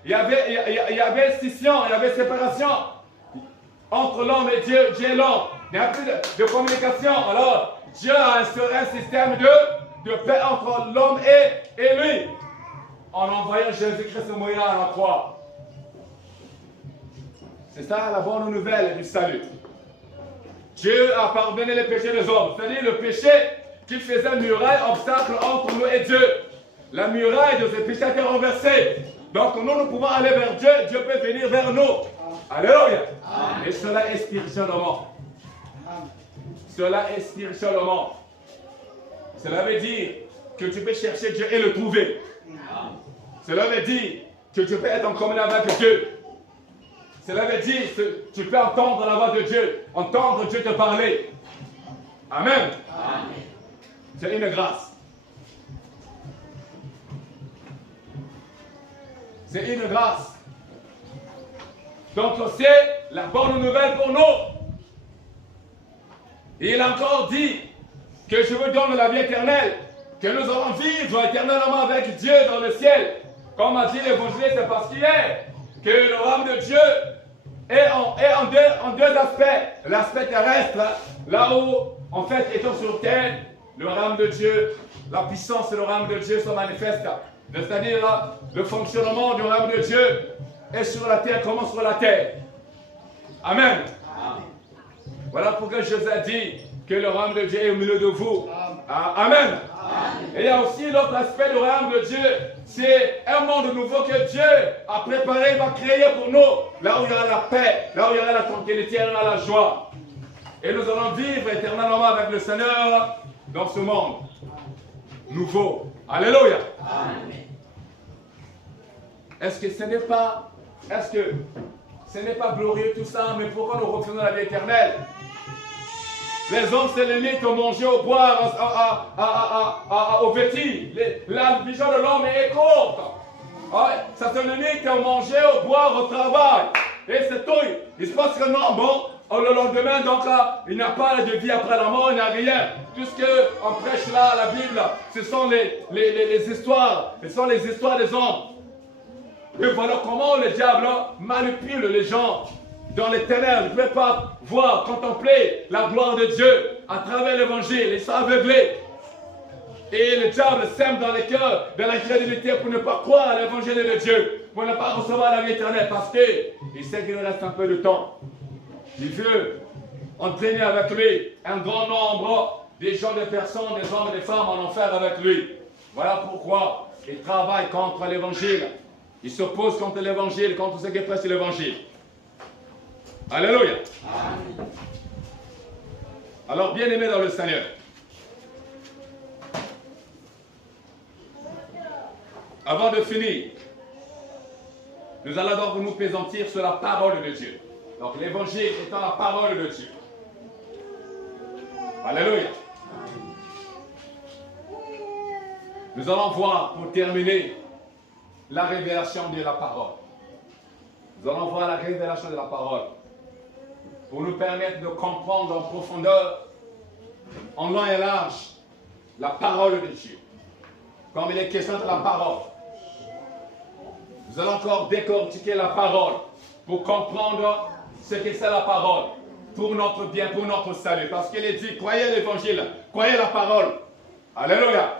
il y avait scission, il y avait séparation entre l'homme et Dieu, Dieu et l'homme. Il n'y a plus de communication. Alors, Dieu a instauré un système de paix entre l'homme et lui. En envoyant Jésus-Christ mourir à la croix. C'est ça la bonne nouvelle du salut. Dieu a pardonné les péchés des hommes. C'est-à-dire le péché qui faisait muraille, obstacle entre nous et Dieu. La muraille de ce péché a été renversée. Donc nous pouvons aller vers Dieu. Dieu peut venir vers nous. Alléluia. Et cela est spirituellement. Cela est spirituellement. Cela veut dire que tu peux chercher Dieu et le trouver. Cela veut dire que tu peux être en communion avec Dieu. Cela veut dire que tu peux entendre la voix de Dieu, entendre Dieu te parler. Amen. Amen. C'est une grâce. C'est une grâce. Donc c'est la bonne nouvelle pour nous. Et il a encore dit que je vous donne la vie éternelle, que nous allons vivre éternellement avec Dieu dans le ciel. Comme a dit l'évangile, c'est parce qu'il est que le royaume de Dieu est en deux aspects. L'aspect terrestre, là où, en fait, étant sur terre, le royaume de Dieu, la puissance du royaume de Dieu se manifeste. C'est-à-dire le fonctionnement du royaume de Dieu est sur la terre comme sur la terre. Amen. Amen. Voilà pourquoi Jésus a dit que le royaume de Dieu est au milieu de vous. Amen. Amen. Et il y a aussi l'autre aspect du royaume de Dieu. C'est un monde nouveau que Dieu a préparé, va créer pour nous. Là où il y aura la paix, là où il y aura la tranquillité, il y aura la joie. Et nous allons vivre éternellement avec le Seigneur dans ce monde nouveau. Alléluia. Amen. Est-ce que ce n'est pas glorieux tout ça, mais pourquoi nous refusons la vie éternelle? Les hommes se limitent au manger, au boire, au vêtir. La vision de l'homme est courte. Ça se limite au manger, au boire, au travail. Et c'est tout. Il se passe que non, bon, le lendemain, donc il n'y a pas de vie après la mort, il n'y a rien. Tout ce qu'on prêche là, la Bible, ce sont les histoires. Ce sont les histoires des hommes. Et voilà comment le diable manipule les gens dans les ténèbres. Ils ne peuvent pas voir, contempler la gloire de Dieu à travers l'évangile. Ils sont aveuglés. Et le diable sème dans les cœurs de l'incrédulité pour ne pas croire à l'évangile de Dieu, pour ne pas recevoir la vie éternelle, parce qu'il sait qu'il nous reste un peu de temps. Il veut entraîner avec lui un grand nombre des gens, des personnes, des hommes et des femmes en enfer avec lui. Voilà pourquoi il travaille contre l'évangile. Il s'oppose contre l'évangile, contre ceux qui prêchent l'évangile. Alléluia. Alors, bien aimé dans le Seigneur, avant de finir, nous allons donc nous pesantir sur la parole de Dieu. Donc l'évangile étant la parole de Dieu. Alléluia. Nous allons voir, pour terminer, la révélation de la parole. Nous allons voir la révélation de la parole pour nous permettre de comprendre en profondeur, en long et large, la parole de Dieu. Comme il est question de la parole. Nous allons encore décortiquer la parole pour comprendre ce que c'est la parole pour notre bien, pour notre salut. Parce qu'il est dit, croyez l'évangile, croyez la parole. Alléluia.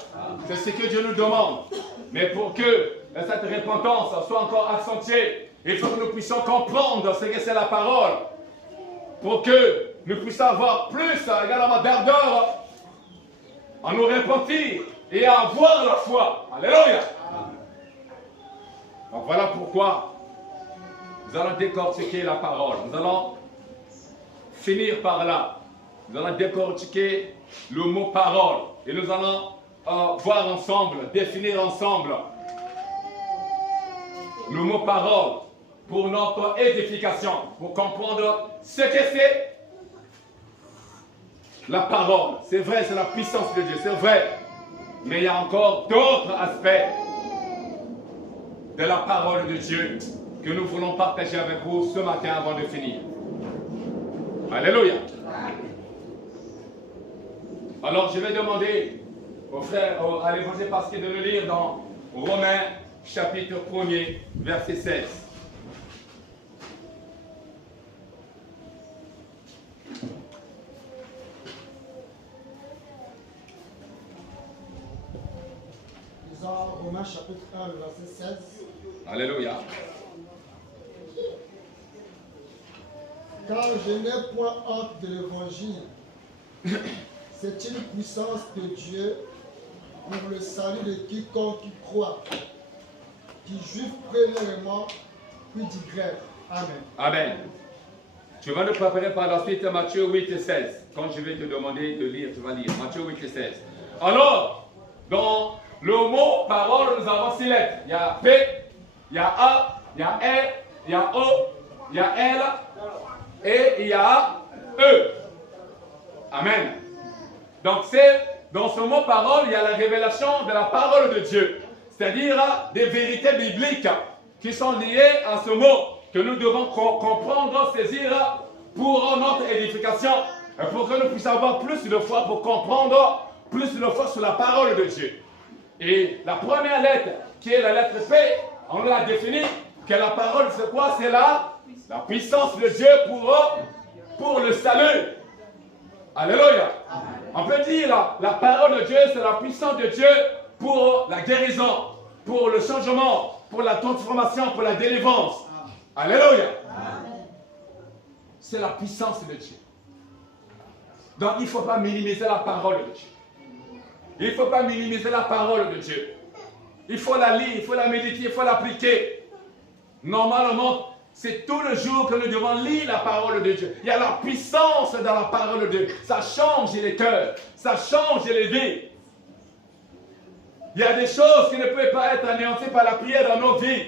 C'est ce que Dieu nous demande. Mais pour que cette repentance soit encore accentuée, il faut que nous puissions comprendre ce que c'est la parole. Pour que nous puissions avoir plus également d'ardeur à nous repentir et à avoir la foi. Alléluia. Donc voilà pourquoi nous allons décortiquer la parole. Nous allons finir par là. Nous allons décortiquer le mot parole. Et nous allons voir ensemble, définir ensemble le mot parole pour notre édification, pour comprendre ce que c'est la parole. C'est vrai, c'est la puissance de Dieu, c'est vrai. Mais il y a encore d'autres aspects de la parole de Dieu que nous voulons partager avec vous ce matin avant de finir. Alléluia. Alors je vais demander au frère, à l'évangile Pascal de le lire dans Romains chapitre 1er, verset 16. Romains chapitre 1, verset 16. Alléluia. Car je n'ai point honte de l'évangile. C'est une puissance de Dieu pour le salut de quiconque y croit, du juif premièrement, puis du grec. Amen. Amen. Tu vas nous préparer par la suite Matthieu 8 et 16. Quand je vais te demander de lire, tu vas lire. Matthieu 8 et 16. Alors, dans le mot parole, nous avons 6 lettres. Il y a P, il y a A, il y a R, il y a O, il y a L et il y a E. Amen. Donc c'est dans ce mot parole, il y a la révélation de la parole de Dieu. C'est-à-dire des vérités bibliques qui sont liées à ce mot que nous devons comprendre, saisir pour notre édification. Et pour que nous puissions avoir plus de foi pour comprendre plus de foi sur la parole de Dieu. Et la première lettre, qui est la lettre P, on l'a défini, que la parole c'est quoi? C'est la puissance de Dieu pour le salut. Alléluia. On peut dire la parole de Dieu, c'est la puissance de Dieu pour la guérison, pour le changement, pour la transformation, pour la délivrance. Alléluia. C'est la puissance de Dieu. Donc il ne faut pas minimiser la parole de Dieu. Il ne faut pas minimiser la parole de Dieu. Il faut la lire, il faut la méditer, il faut l'appliquer. Normalement, c'est tout le jour que nous devons lire la parole de Dieu. Il y a la puissance dans la parole de Dieu. Ça change les cœurs, ça change les vies. Il y a des choses qui ne peuvent pas être anéanties par la prière dans nos vies.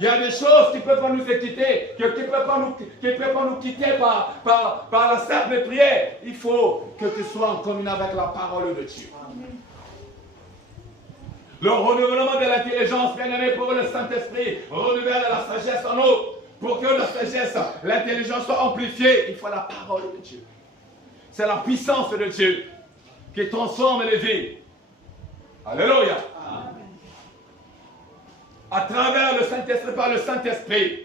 Il y a des choses qui ne peuvent pas nous quitter, qui ne peuvent pas nous quitter par la simple prière. Il faut que tu sois en communion avec la parole de Dieu. Le renouvellement de l'intelligence, bien aimé, pour le Saint-Esprit, renouvelle la sagesse en nous. Pour que la sagesse, l'intelligence soit amplifiée, il faut la parole de Dieu. C'est la puissance de Dieu qui transforme les vies. Alléluia. À travers le Saint-Esprit, par le Saint-Esprit.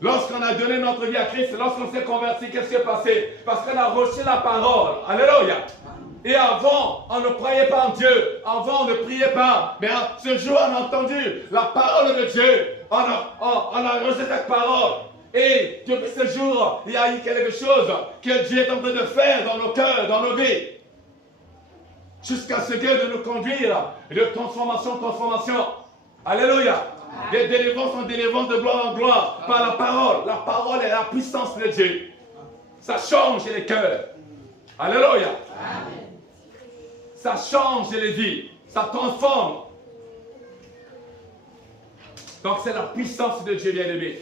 Lorsqu'on a donné notre vie à Christ, lorsqu'on s'est converti, qu'est-ce qui s'est passé? Parce qu'on a reçu la parole. Alléluia. Et avant, on ne croyait pas en Dieu. Avant, on ne priait pas. Mais ce jour, on a entendu la parole de Dieu. On a reçu cette parole. Et depuis ce jour, il y a eu quelque chose que Dieu est en train de faire dans nos cœurs, dans nos vies. Jusqu'à ce que de nous conduire de transformation en transformation. Alléluia. De délivrance en délivrance, de gloire en gloire. Par la parole. La parole est la puissance de Dieu. Ça change les cœurs. Alléluia. Ça change les vies. Ça transforme. Donc c'est la puissance de Dieu, bien-aimé.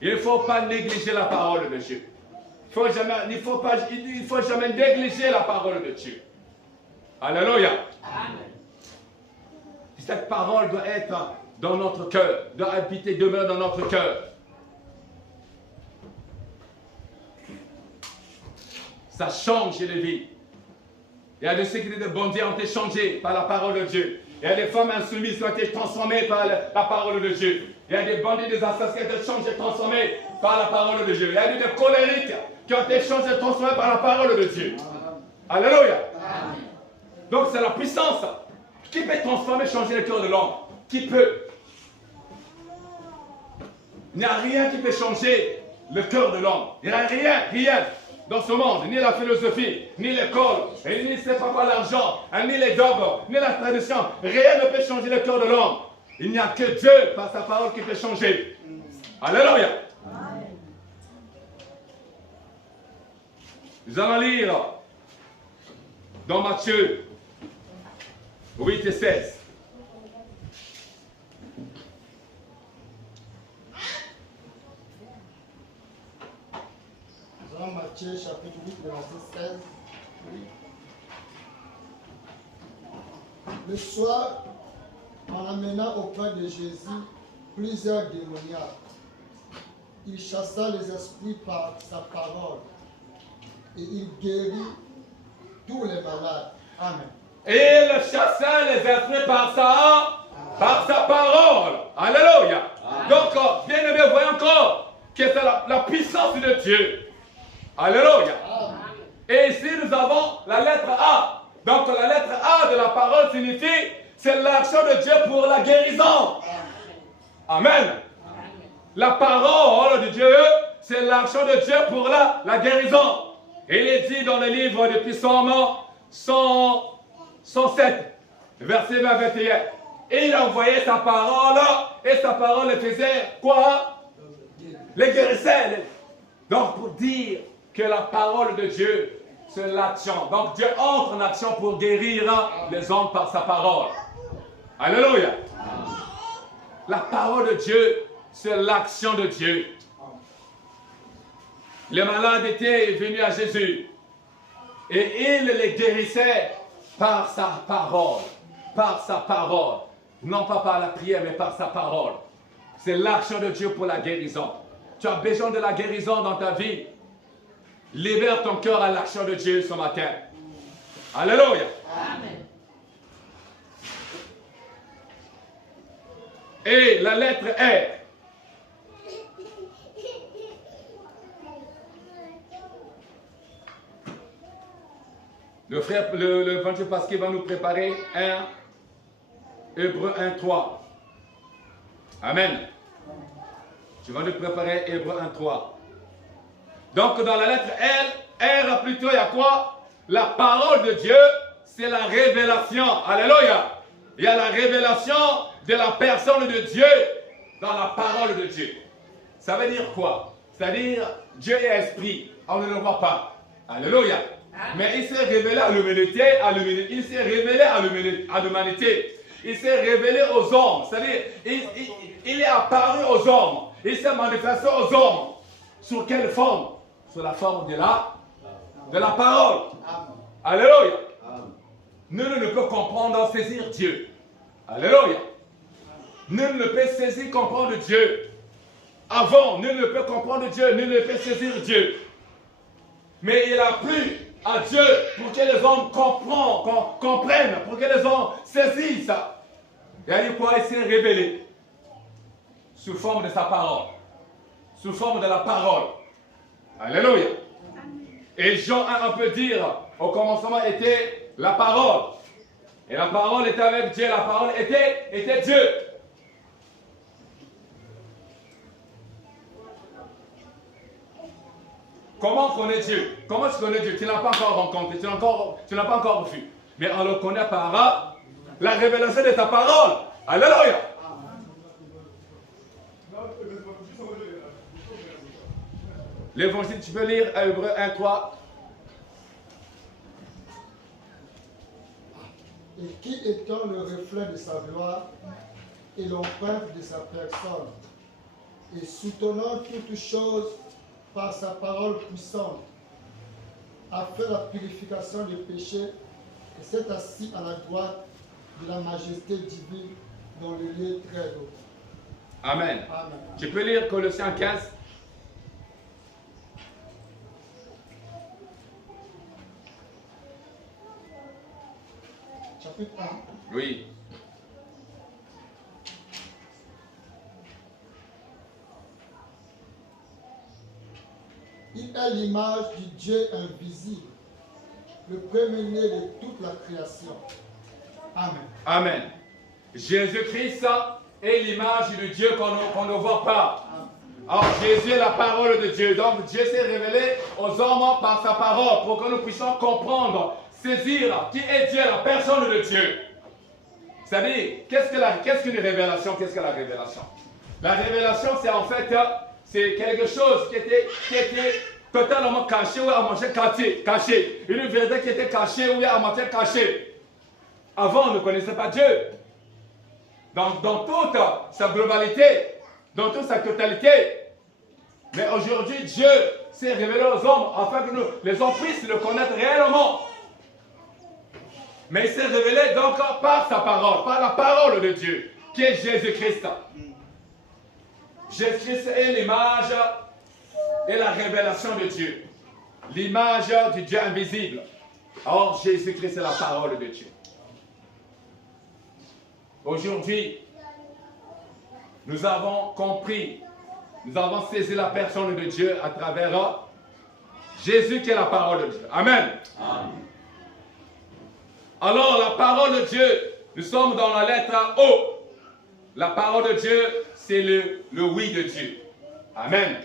Il ne faut pas négliger la parole de Dieu. Il ne faut jamais négliger la parole de Dieu. Alléluia. Cette parole doit être dans notre cœur, doit habiter, demeurer dans notre cœur. Ça change les vies. Il y a des sécurités de bon Dieu ont été changées par la parole de Dieu. Il y a des femmes insoumises qui ont été transformées par la parole de Dieu. Il y a des bandits, des assassins qui ont été changés, transformés par la parole de Dieu. Il y a des colériques qui ont été changés, transformés par la parole de Dieu. Alléluia. Donc c'est la puissance qui peut transformer, changer le cœur de l'homme. Qui peut? Il n'y a rien qui peut changer le cœur de l'homme. Il n'y a rien dans ce monde, ni la philosophie, ni l'école, ni c'est pas quoi l'argent, ni les dogmes, ni la tradition. Rien ne peut changer le cœur de l'homme. Il n'y a que Dieu par sa parole qui peut changer. Alléluia. Nous allons lire dans Matthieu 8 et 16. Dans Matthieu chapitre 8, verset 16. Le soir, en amenant auprès de Jésus plusieurs démoniaques, il chassa les esprits par sa parole et il guérit tous les malades. Amen. Et il chassa les esprits par sa parole. Alléluia. Donc, bien aimé, voyons encore que c'est la puissance de Dieu. Alléluia. Et ici, nous avons la lettre A. Donc, la lettre A de la parole signifie, c'est l'action de Dieu pour la guérison. Amen. La parole de Dieu, c'est l'action de Dieu pour la guérison. Et il est dit dans le livre de Psaume 107, verset 20-21. Et il envoyait sa parole, et sa parole faisait quoi? Les guérissait. Donc, pour dire que la parole de Dieu, c'est l'action. Donc, Dieu entre en action pour guérir les hommes par sa parole. Alléluia. La parole de Dieu, c'est l'action de Dieu. Les malades étaient venus à Jésus et il les guérissait par sa parole. Par sa parole. Non pas par la prière, mais par sa parole. C'est l'action de Dieu pour la guérison. Tu as besoin de la guérison dans ta vie. Libère ton cœur à l'action de Dieu ce matin. Alléluia. Amen. Et la lettre R. Le frère, le évangile Pascal va nous préparer Hébreux 1:3. Amen. Je vais nous préparer Hébreux 1:3. Donc dans la lettre R plutôt, il y a quoi? La parole de Dieu, c'est la révélation. Alléluia. Il y a la révélation de la personne de Dieu dans la parole de Dieu. Ça veut dire quoi? C'est-à-dire, Dieu est esprit, on ne le voit pas. Alléluia. Mais il s'est révélé à l'humanité, il s'est révélé à l'humanité, il s'est révélé aux hommes, c'est-à-dire, il est apparu aux hommes, il s'est manifesté aux hommes. Sur quelle forme? Sur la forme de la parole. Alléluia. Nul ne peut comprendre, saisir Dieu. Alléluia. Nul ne peut saisir, comprendre Dieu. Avant, nul ne peut comprendre Dieu, nul ne peut saisir Dieu. Mais il a plu à Dieu pour que les hommes comprennent, pour que les hommes saisissent. Et à quoi il s'est révélé? Sous forme de sa parole. Sous forme de la parole. Alléluia. Et Jean 1 peut dire, au commencement était la parole. Et la parole était avec Dieu, la parole était Dieu. Comment on connaît Dieu? Comment tu connais Dieu? Tu ne l'as pas encore rencontré, tu n'as pas encore vu. Mais on le connaît par la révélation de ta parole. Alléluia. L'évangile, tu peux lire à Hébreux 1, 3. Et qui étant le reflet de sa gloire et l'empreinte de sa personne, et soutenant toutes choses par sa parole puissante, a fait la purification des péchés et s'est assis à la droite de la majesté divine dans le lieu très haut. Amen. Amen. Tu peux lire Colossiens 15. Chapitre 1. Oui. Il est l'image du Dieu invisible, le premier-né de toute la création. Amen. Amen. Jésus-Christ est l'image de Dieu qu'on ne voit pas. Alors Jésus est la parole de Dieu. Donc Dieu s'est révélé aux hommes par sa parole pour que nous puissions comprendre, saisir qui est Dieu, la personne de Dieu. C'est-à-dire, qu'est-ce qu'une révélation? Qu'est-ce que la révélation? La révélation, c'est en fait c'est quelque chose qui était totalement caché ou à moitié caché. Une vérité qui était cachée ou à moitié cachée. Avant, on ne connaissait pas Dieu. Dans toute sa globalité, dans toute sa totalité. Mais aujourd'hui, Dieu s'est révélé aux hommes afin que nous, les hommes puissent le connaître réellement. Mais il s'est révélé donc par sa parole, par la parole de Dieu, qui est Jésus-Christ. Jésus-Christ est l'image et la révélation de Dieu. L'image du Dieu invisible. Or, Jésus-Christ est la parole de Dieu. Aujourd'hui, nous avons compris, nous avons saisi la personne de Dieu à travers Jésus qui est la parole de Dieu. Amen. Amen. Alors, la parole de Dieu, nous sommes dans la lettre O. La parole de Dieu, c'est le oui de Dieu. Amen.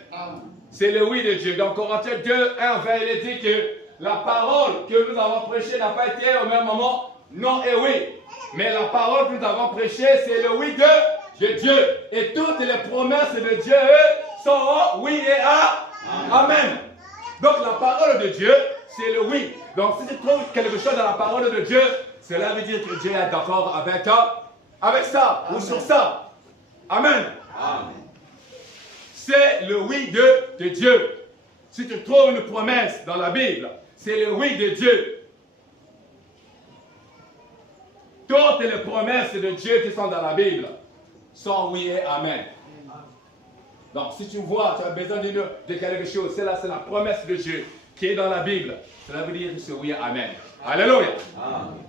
C'est le oui de Dieu. Dans Corinthiens 2, 1, 20, il est dit que la parole que nous avons prêchée n'a pas été au même moment non et oui. Mais la parole que nous avons prêchée, c'est le oui de Dieu. Et toutes les promesses de Dieu sont oui et amen. Donc la parole de Dieu, c'est le oui. Donc si tu trouves quelque chose dans la parole de Dieu, cela veut dire que Dieu est d'accord avec ça ou sur ça. Amen. Amen. C'est le oui de Dieu. Si tu trouves une promesse dans la Bible, c'est le oui de Dieu. Toutes les promesses de Dieu qui sont dans la Bible sont oui et amen. Donc si tu vois, tu as besoin de quelque chose, c'est la promesse de Dieu qui est dans la Bible. Cela veut dire que c'est oui et amen. Alléluia. Amen.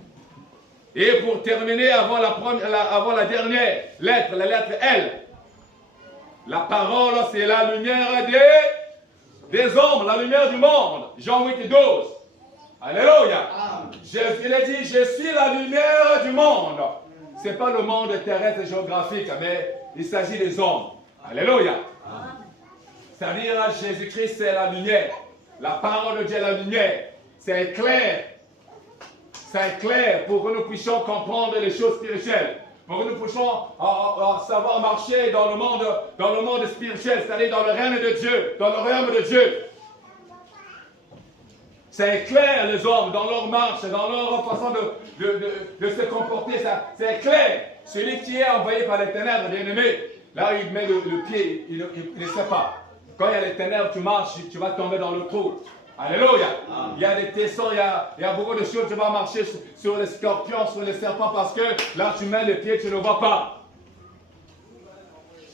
Et pour terminer, avant la dernière lettre, la lettre L, la parole, c'est la lumière des hommes, la lumière du monde. Jean 8 et 12. Alléluia. Il a dit, je suis la lumière du monde. Ce n'est pas le monde terrestre et géographique, mais il s'agit des hommes. Alléluia. C'est-à-dire, Jésus-Christ, c'est la lumière. La parole de Dieu est la lumière. C'est clair. C'est clair pour que nous puissions comprendre les choses spirituelles. Pour que nous puissions savoir marcher dans le monde spirituel, c'est-à-dire dans le règne de Dieu, dans le royaume de Dieu. C'est clair, les hommes, dans leur marche, dans leur façon de se comporter, c'est clair. Celui qui est envoyé par les ténèbres, bien-aimé, là il met le pied, il ne sait pas. Quand il y a les ténèbres, tu marches, tu vas tomber dans le trou. Alléluia. Il y a des tessons, il y a beaucoup de choses, tu vas marcher sur les scorpions, sur les serpents, parce que là tu mets le pied, tu ne vois pas.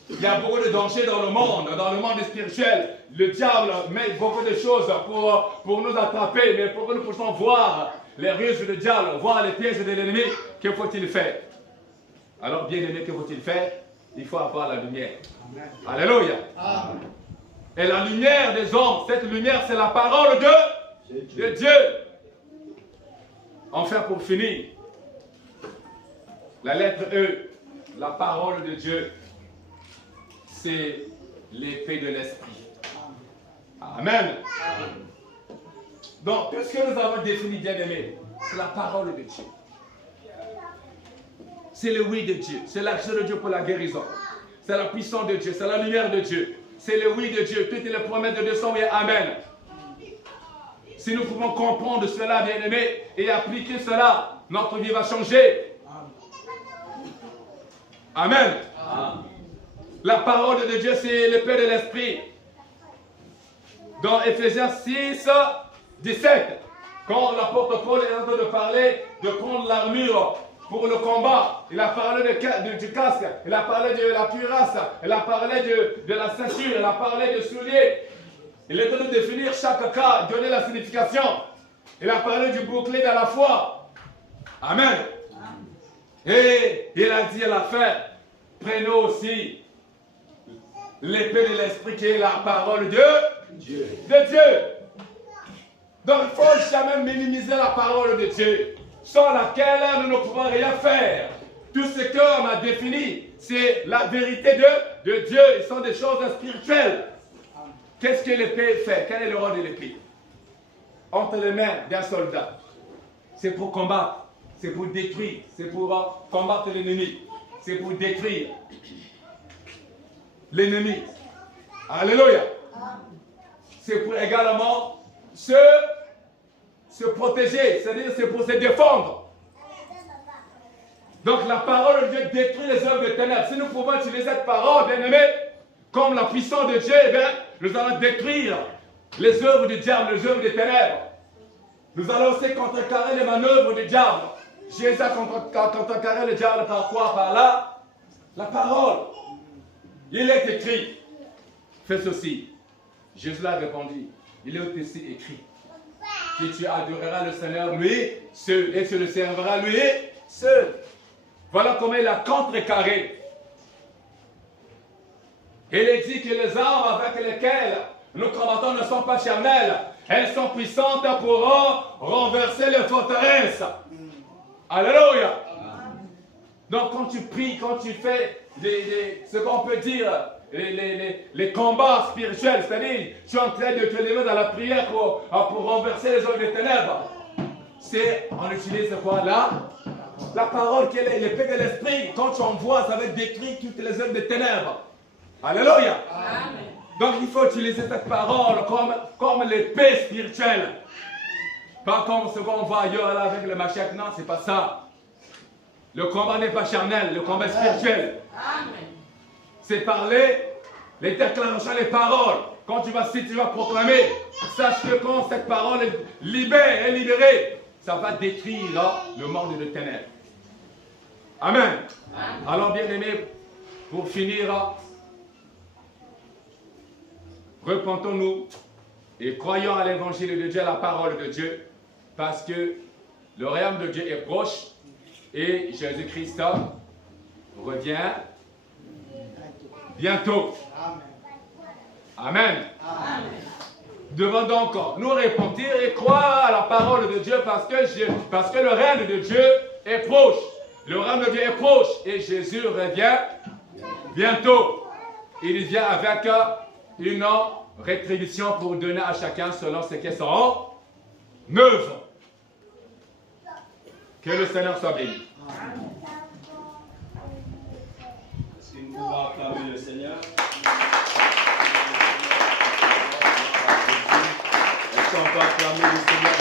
Il y a beaucoup de dangers dans le monde spirituel. Le diable met beaucoup de choses pour nous attraper, mais pour que nous puissions voir les ruses du diable, voir les pièges de l'ennemi, que faut-il faire? Alors, bien aimé, que faut-il faire? Il faut avoir la lumière. Amen. Alléluia. Amen. Et la lumière des hommes, cette lumière, c'est la parole de Dieu. Enfin, pour finir, la lettre E, la parole de Dieu, c'est l'épée de l'esprit. Amen. Donc, puisque nous avons défini bien-aimé, c'est la parole de Dieu. C'est le oui de Dieu. C'est l'action de Dieu pour la guérison. C'est la puissance de Dieu. C'est la lumière de Dieu. C'est le oui de Dieu. Toutes les promesses de Dieu sont oui. Amen. Si nous pouvons comprendre cela, bien-aimé, et appliquer cela, notre vie va changer. Amen. La parole de Dieu, c'est l'épée de l'esprit. Dans Ephésiens 6, 17, quand l'apôtre Paul est en train de parler de prendre l'armure pour le combat, il a parlé du casque, il a parlé de la cuirasse, il a parlé de la ceinture, il a parlé de souliers. Il est en train de définir chaque cas, donner la signification. Il a parlé du bouclier de la foi. Amen. Et il a dit à la fin, prenez aussi l'épée de l'esprit qui est la parole de Dieu. Donc il ne faut jamais minimiser la parole de Dieu, sans laquelle nous ne pouvons rien faire. Tout ce qu'on a défini, c'est la vérité de Dieu. Ce sont des choses spirituelles. Qu'est-ce que l'épée fait? Quel est le rôle de l'épée? Entre les mains d'un soldat, c'est pour combattre, c'est pour détruire, c'est pour combattre l'ennemi, c'est pour détruire l'ennemi. Alléluia. C'est pour également se protéger, c'est-à-dire c'est pour se défendre. Donc la parole de Dieu détruit les œuvres de ténèbres. Si nous pouvons utiliser cette parole, bien aimé, comme la puissance de Dieu, eh bien, nous allons détruire les œuvres du diable, les œuvres des ténèbres. Nous allons aussi contrecarrer les manœuvres du diable. Jésus a contrecarré le diable par quoi? Par la parole. Il est écrit, fais ceci. Jésus a répondu, il est aussi écrit que tu adoreras le Seigneur lui seul et tu le serviras lui seul. Voilà comment il a contrecarré. Il est dit que les armes avec lesquelles nous combattons ne sont pas charnelles. Elles sont puissantes pour renverser les forteresses. Alléluia. Donc quand tu pries, quand tu fais ce qu'on peut dire, les combats spirituels, c'est-à-dire tu es en train de te lever dans la prière pour renverser les œuvres des ténèbres, c'est, on utilise quoi là? La parole qui est l'épée de l'esprit. Quand tu envoies, ça va détruire toutes les œuvres des ténèbres. Alléluia. Amen. Donc il faut utiliser cette parole comme l'épée spirituelle. Pas comme ce qu'on voit ailleurs là avec le machette. Non, c'est pas ça. Le combat n'est pas charnel, le combat est spirituel. Amen. C'est parler, les déclarations, les paroles. Quand tu vas proclamer, sache que quand cette parole est libérée, ça va détruire le monde de ténèbres. Amen. Amen. Alors bien aimés, pour finir, repentons-nous et croyons à l'évangile de Dieu, à la parole de Dieu, parce que le royaume de Dieu est proche et Jésus-Christ revient bientôt. Amen. Amen. Devons donc nous repentir et croire à la parole de Dieu parce que le règne de Dieu est proche. Le règne de Dieu est proche et Jésus revient bientôt. Il vient avec une rétribution pour donner à chacun selon ce qu'est son œuvre. Que le Seigneur soit béni. Si nous pouvons acclamer le Seigneur. Est-ce qu'on peut acclamer le Seigneur?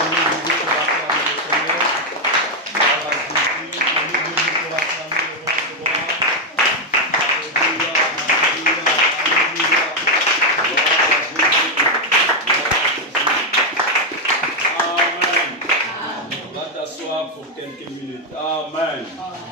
Pour quelques minutes. Amen.